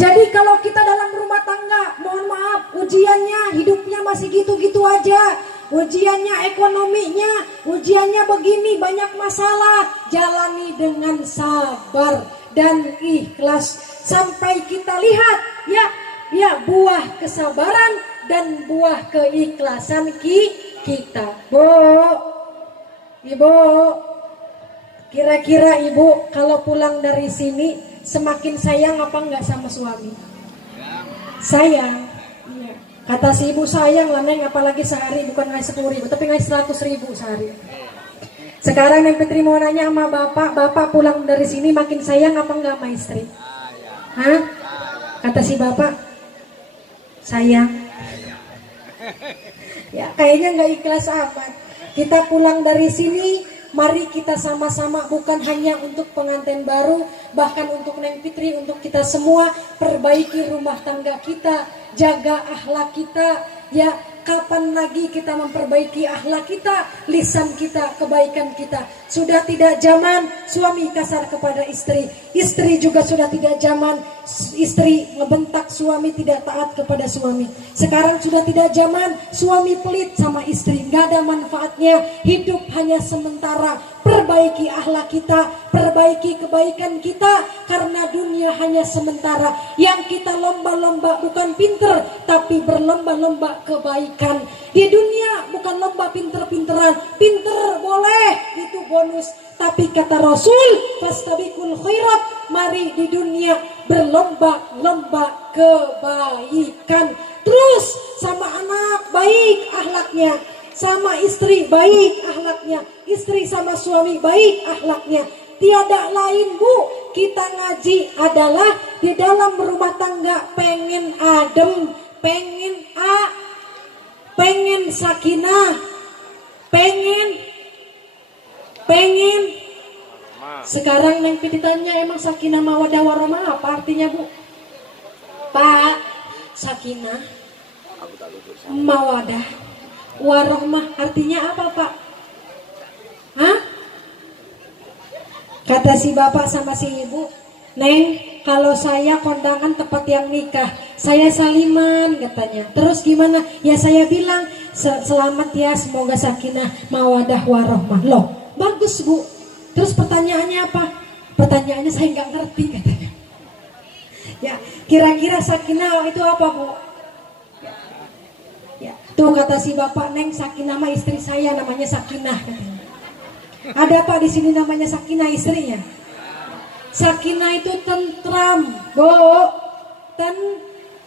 Jadi kalau kita dalam rumah tangga, mohon maaf, ujiannya hidupnya masih gitu-gitu aja. Ujiannya ekonominya, ujiannya begini, banyak masalah. Jalani dengan sabar dan ikhlas. Sampai kita lihat, ya buah kesabaran dan buah keikhlasan kita. Bu, Ibu, kira-kira Ibu kalau pulang dari sini semakin sayang apa enggak sama suami? Sayang. Iya. Kata si ibu sayang lah Neng, apalagi sehari bukan ngasih 10.000 tapi ngasih 100.000 sehari. Sekarang Neng Fitri mau nanya sama bapak pulang dari sini makin sayang apa enggak sama istri? Hah? Kata si bapak sayang. Ya kayaknya nggak ikhlas amat. Kita pulang dari sini, mari kita sama-sama bukan hanya untuk pengantin baru, bahkan untuk Neng Fitri, untuk kita semua perbaiki rumah tangga kita, jaga akhlak kita. Ya kapan lagi kita memperbaiki akhlak kita, lisan kita, kebaikan kita. Sudah tidak zaman suami kasar kepada istri, istri juga sudah tidak zaman istri ngebentak suami, tidak taat kepada suami. Sekarang sudah tidak zaman suami pelit sama istri, nggak ada manfaatnya. Hidup hanya sementara. Perbaiki akhlak kita, perbaiki kebaikan kita, karena dunia hanya sementara. Yang kita lomba-lomba bukan pinter, tapi berlomba-lomba kebaikan. Di dunia bukan lomba pinter-pinteran. Pinter boleh, itu bonus. Tapi kata Rasul, fastabiqul khairat, mari di dunia berlomba-lomba kebaikan. Terus sama anak baik akhlaknya, sama istri baik akhlaknya, istri sama suami baik akhlaknya. Tiada lain Bu, kita ngaji adalah di dalam rumah tangga pengen adem, pengen sakinah, pengen. Sekarang Neng Fitri tanya, emang sakinah mawadah warahmah apa artinya Bu? Pak, sakinah mawadah warahmah artinya apa Pak? Hah? Kata si bapak sama si ibu, Neng, kalau saya kondangan tempat yang nikah, saya saliman katanya. Terus gimana? Ya saya bilang selamat ya, semoga sakinah mawadah warohmah. Loh, bagus Bu. Terus pertanyaannya apa? Pertanyaannya saya nggak ngerti katanya. Ya, kira-kira sakinah itu apa Bu? Ya, tuh kata si bapak, Neng, sakinah mah istri saya namanya Sakinah katanya. Ada apa di sini namanya Sakinah istrinya? Sakinah itu tentram, Bu.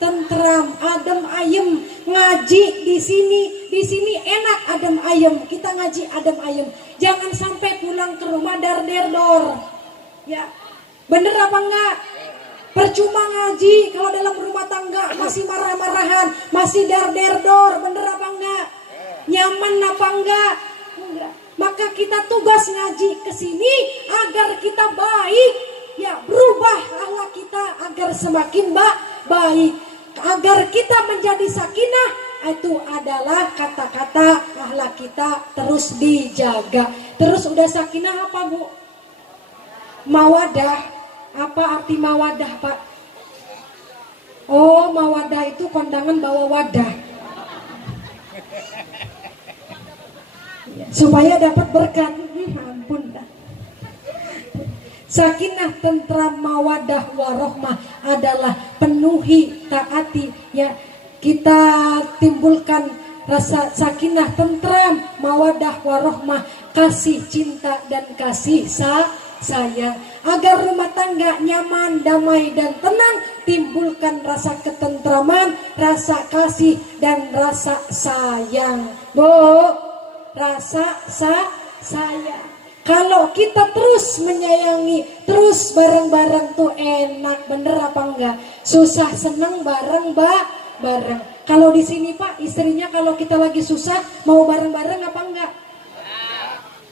Tentram, adem ayem. Ngaji di sini enak adem ayem. Kita ngaji adem ayem. Jangan sampai pulang ke rumah dar-der-dor. Ya, bener apa enggak? Percuma ngaji kalau dalam rumah tangga masih marah-marahan, masih dar-der-dor. Bener apa enggak? Nyaman apa enggak? Enggak. Maka kita tugas ngaji ke sini agar kita baik, ya, berubah akhlak kita agar semakin baik, agar kita menjadi sakinah. Itu adalah kata-kata akhlak kita terus dijaga. Terus udah sakinah apa Bu? Mawadah. Apa arti mawadah Pak? Oh, mawadah itu kondangan bawa wadah, supaya dapat berkat. Ampun dah. Sakinah, tentram, mawadah, warohmah adalah penuhi, taati, ya, kita timbulkan rasa sakinah, tentram, mawadah, warohmah, kasih cinta dan kasih sayang, agar rumah tangga nyaman, damai dan tenang. Timbulkan rasa ketentraman, rasa kasih dan rasa sayang, Bu. Rasa sayang. Kalau kita terus menyayangi, terus bareng-bareng tuh enak, bener apa enggak? Susah senang bareng. Kalau di sini Pak, istrinya kalau kita lagi susah mau bareng-bareng apa enggak?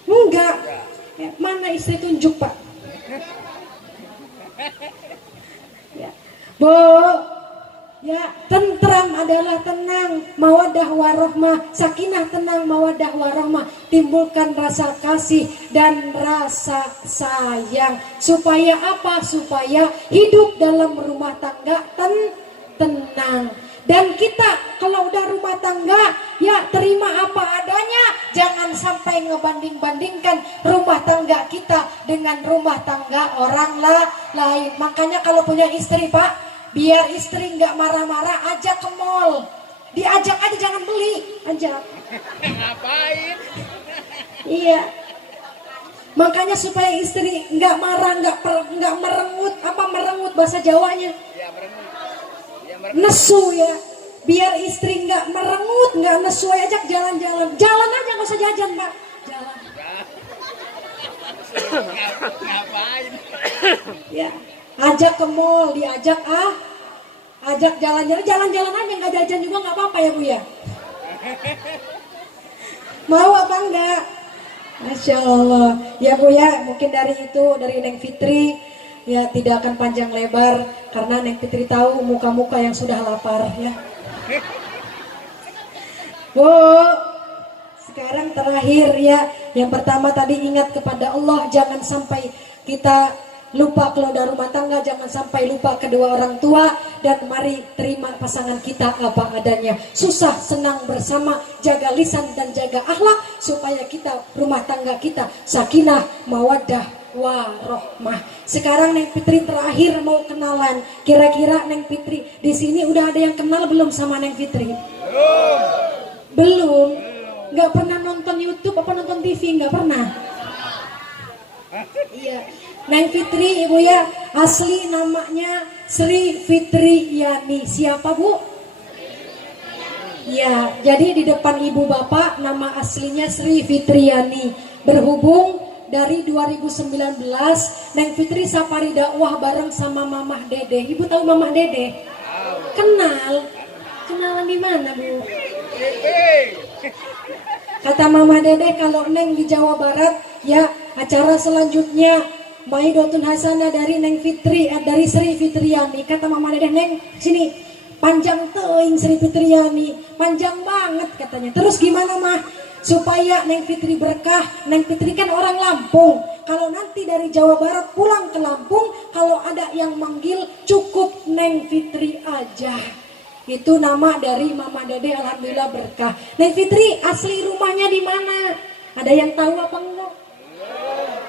Enggak. Ya, mana istri tunjuk Pak? Ya. Bu, ya, tentram adalah tenang, mawadah warohmah, sakinah, tenang, mawadah warohmah, timbulkan rasa kasih dan rasa sayang. Supaya apa? Supaya hidup dalam rumah tangga tenang. Dan kita kalau udah rumah tangga, ya, terima apa adanya. Jangan sampai ngebanding-bandingkan rumah tangga kita dengan rumah tangga orang lain. Makanya kalau punya istri Pak, biar istri nggak marah-marah, ajak ke mall. Diajak aja, jangan beli, ajak. Ngapain? Iya. Makanya supaya istri nggak marah, nggak merengut. Apa merengut bahasa Jawanya? Ya, merengut. Nesu, ya. Biar istri nggak merengut, nggak nesu, ajak jalan-jalan. Jalan aja, nggak usah jajan Pak. Jalan. Ngapain? Ya. Ajak ke mall, diajak ajak jalan-jalan aja, nggak jajan juga nggak apa-apa ya Bu ya. Mau apa enggak? Masya Allah. Ya Bu ya, mungkin dari Neng Fitri, ya, tidak akan panjang lebar karena Neng Fitri tahu muka-muka yang sudah lapar, ya. Bu, sekarang terakhir, ya, yang pertama tadi ingat kepada Allah, jangan sampai kita lupa kalau dari rumah tangga, jangan sampai lupa kedua orang tua, dan mari terima pasangan kita apa adanya. Susah senang bersama, jaga lisan dan jaga akhlak supaya kita rumah tangga kita sakinah, mawadah, warohmah. Sekarang Neng Fitri terakhir mau kenalan. Kira-kira Neng Fitri di sini udah ada yang kenal belum sama Neng Fitri? Belum. Nggak pernah nonton YouTube apa nonton TV? Nggak pernah. Iya. Neng Fitri, Ibu ya, asli namanya Sri Fitriani. Siapa Bu? Ya, jadi di depan Ibu Bapak nama aslinya Sri Fitriani. Berhubung dari 2019 Neng Fitri safari dakwah bareng sama Mamah Dede. Ibu tahu Mamah Dede? Kenal? Kenalan di mana Bu? Kata Mamah Dede kalau Neng di Jawa Barat, ya, acara selanjutnya Maidotun Hasanah dari Neng Fitri, dari Sri Fitriani. Kata Mama Dedeh, Neng sini panjang teing Sri Fitriani, panjang banget katanya. Terus gimana Mah? Supaya Neng Fitri berkah. Neng Fitri kan orang Lampung, Kalau nanti dari Jawa Barat pulang ke Lampung, kalau ada yang manggil cukup Neng Fitri aja. Itu nama dari Mama Dede, alhamdulillah berkah. Neng Fitri asli rumahnya di mana? Ada yang tahu apa enggak?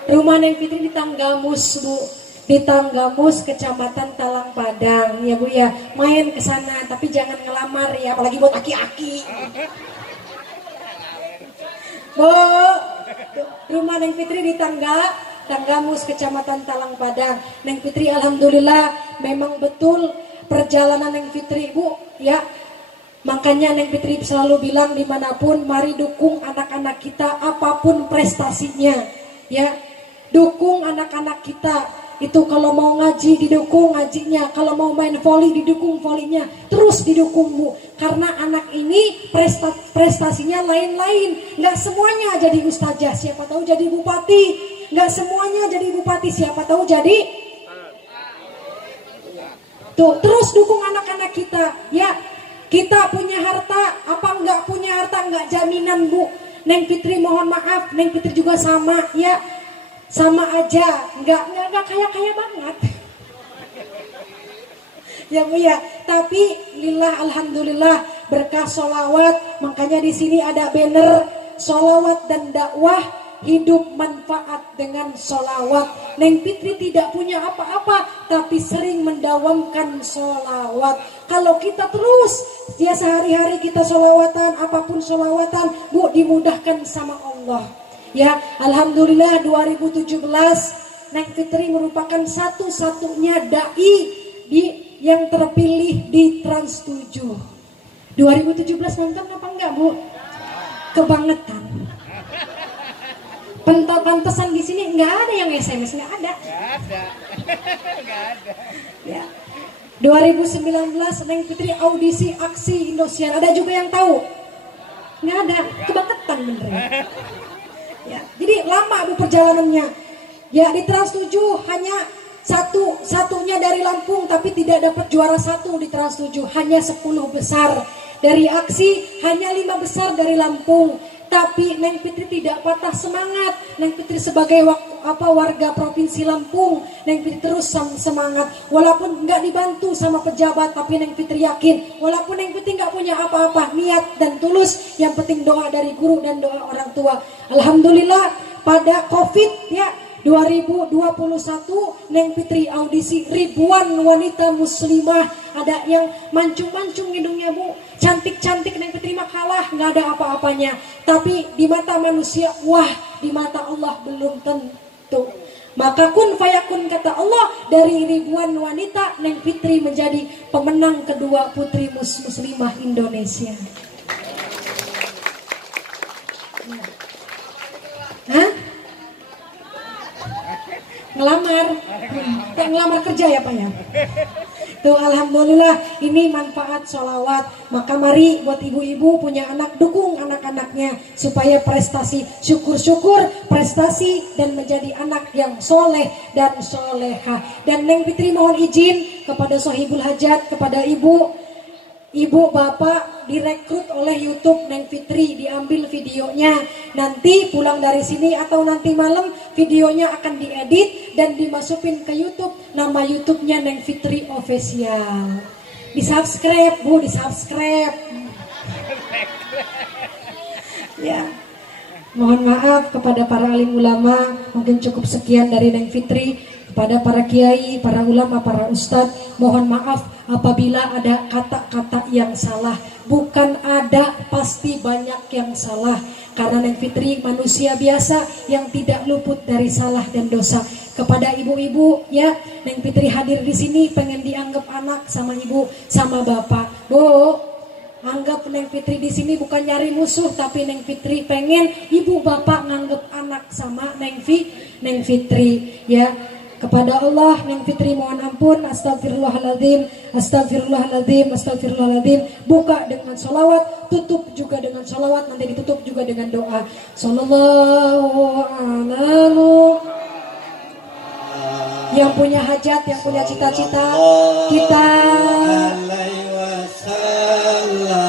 Rumah Neng Fitri di Tanggamus, Bu. Di Tanggamus, Kecamatan Talang Padang. Ya, Bu ya. Main ke sana, tapi jangan ngelamar ya, apalagi buat aki-aki. Bu, rumah Neng Fitri di Tanggamus, Kecamatan Talang Padang. Neng Fitri alhamdulillah memang betul perjalanan Neng Fitri, Bu, ya. Makanya Neng Fitri selalu bilang dimanapun, mari dukung anak-anak kita apapun prestasinya, ya. Dukung anak-anak kita. Itu kalau mau ngaji didukung ngajinya, kalau mau main voli didukung volinya, terus didukung, Bu. Karena anak ini prestasinya lain-lain. Nggak semuanya jadi ustazah, siapa tahu jadi bupati. Nggak semuanya jadi bupati, siapa tahu jadi. Tuh, terus dukung anak-anak kita, ya. Kita punya harta, apa nggak punya harta nggak jaminan, Bu. Neng Fitri mohon maaf, Neng Fitri juga sama, ya. Sama aja, nggak kaya banget. Ya, Bu ya. Tapi lillah alhamdulillah berkah solawat. Makanya di sini ada banner solawat dan dakwah hidup manfaat dengan solawat. Neng Fitri tidak punya apa-apa, tapi sering mendawamkan solawat. Kalau kita terus ya sehari-hari kita solawatan, apapun solawatan, Bu, dimudahkan sama Allah. Ya, alhamdulillah 2017 Neng Fitri merupakan satu-satunya dai yang terpilih di Trans 7. 2017 nonton apa enggak, Bu? Kebangetan. Pantesan di sini enggak ada yang SMS, enggak ada. Enggak ada. Ya. 2019 Neng Fitri audisi aksi Indosiar. Ada juga yang tahu? Enggak ada. Kebangetan beneran. Ya, jadi lama, Bu, perjalanannya. Ya, di Trans 7 hanya satunya dari Lampung, tapi tidak dapat juara 1 di Trans 7. Hanya 10 besar dari aksi, hanya 5 besar dari Lampung. Tapi Neng Fitri tidak patah semangat. Neng Fitri sebagai warga Provinsi Lampung, Neng Fitri terus semangat. Walaupun nggak dibantu sama pejabat, tapi Neng Fitri yakin. Walaupun Neng Fitri nggak punya apa-apa, niat dan tulus. Yang penting doa dari guru dan doa orang tua. Alhamdulillah pada COVID ya 2021 Neng Fitri audisi ribuan wanita muslimah. Ada yang mancung-mancung hidungnya, Bu. Cantik-cantik, Neng Fitri mah kalah, nggak ada apa-apanya. Tapi di mata manusia, wah, di mata Allah belum tentu. Maka kun fayakun kata Allah, dari ribuan wanita Neng Fitri menjadi pemenang kedua putri muslimah Indonesia. Hah? Ngelamar? Kayak ngelamar kerja ya, Pak ya? Tuh, alhamdulillah ini manfaat sholawat. Maka mari buat ibu-ibu punya anak, dukung anak-anaknya supaya prestasi, syukur-syukur prestasi dan menjadi anak yang soleh dan soleha. Dan Neng Fitri mohon izin kepada Sohibul Hajat, kepada ibu bapak direkrut oleh YouTube Neng Fitri, diambil videonya. Nanti pulang dari sini atau nanti malam videonya akan diedit dan dimasukin ke YouTube. Nama YouTube-nya Neng Fitri Official. Di subscribe, Bu, di subscribe. Ya. Mohon maaf kepada para alim ulama, mungkin cukup sekian dari Neng Fitri. Kepada para kiai, para ulama, para ustadz, mohon maaf apabila ada kata-kata yang salah. Bukan ada, pasti banyak yang salah. Karena Neng Fitri manusia biasa yang tidak luput dari salah dan dosa. Kepada ibu-ibu, ya, Neng Fitri hadir di sini pengen dianggap anak sama ibu, sama bapak. Bu, anggap Neng Fitri di sini bukan nyari musuh, tapi Neng Fitri pengen ibu bapak nganggap anak sama Neng Fitri, ya. Kepada Allah, Neng Fitri mohon ampun. Astagfirullahaladzim, astagfirullahaladzim, astagfirullahaladzim. Buka dengan sholawat, tutup juga dengan sholawat, nanti ditutup juga dengan doa. Sallallahu alaihi. Yang punya hajat, yang punya cita-cita, kita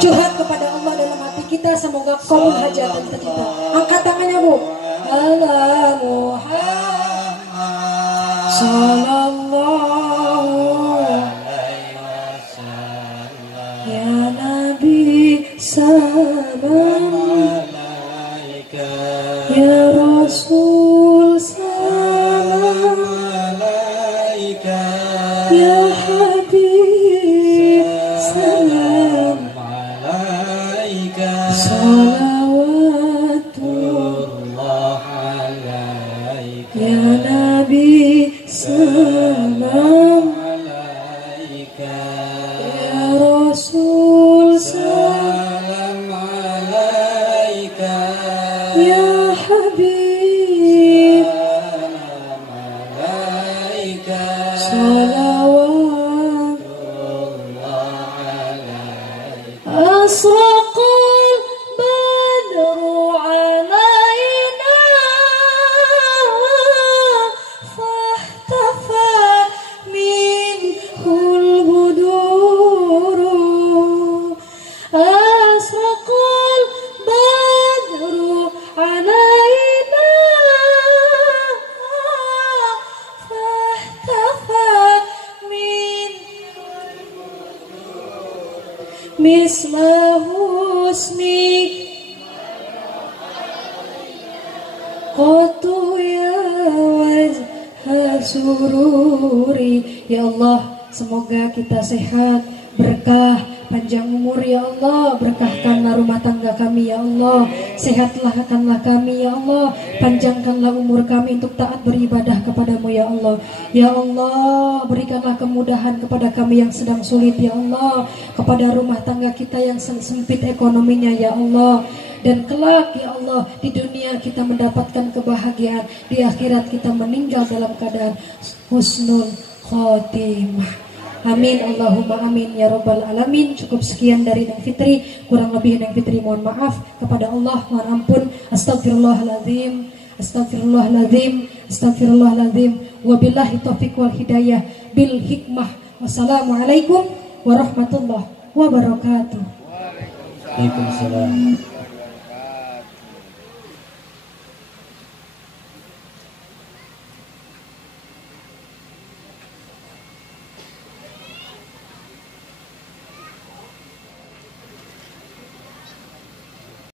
curhat kepada Allah dalam hati kita. Semoga kabul hajat dan cita-cita. Angkat tangannya, Bu. Allah Muhammad. Sallallahu alaihi wasallam. ya Nabi salam Alaika ya Rasul salam alaika ya Habib salam alaika salawatullah alaika ya Nabi salam alaika ya Rasul salam salam alaika ya Habib salam alaika salawat أشرق البدر علينا فاختفى منه البدور أشرق البدر علينا فاختفى مثل حسنك قط يا وجه sururi. Ya Allah, semoga kita sehat, berkah, panjang umur ya Allah. Berkahkanlah rumah tangga kami ya Allah. Sehatkanlah kami ya Allah. Panjangkanlah umur kami untuk taat beribadah kepadamu ya Allah. Ya Allah, berikanlah kemudahan kepada kami yang sedang sulit ya Allah. Kepada rumah tangga kita yang sempit ekonominya ya Allah. Dan kelak ya Allah, di dunia kita mendapatkan kebahagiaan, di akhirat kita meninggal dalam keadaan husnul khotimah. Amin Allahumma amin ya rabbal alamin. Cukup sekian dari Neng Fitri, kurang lebih Neng Fitri mohon maaf kepada Allah, mohon ampun. Astagfirullahaladzim, astagfirullahaladzim, astagfirullahaladzim. Wabillahi taufiq wal hidayah bil hikmah. Wassalamualaikum warahmatullahi wabarakatuh. Waalaikumsalam.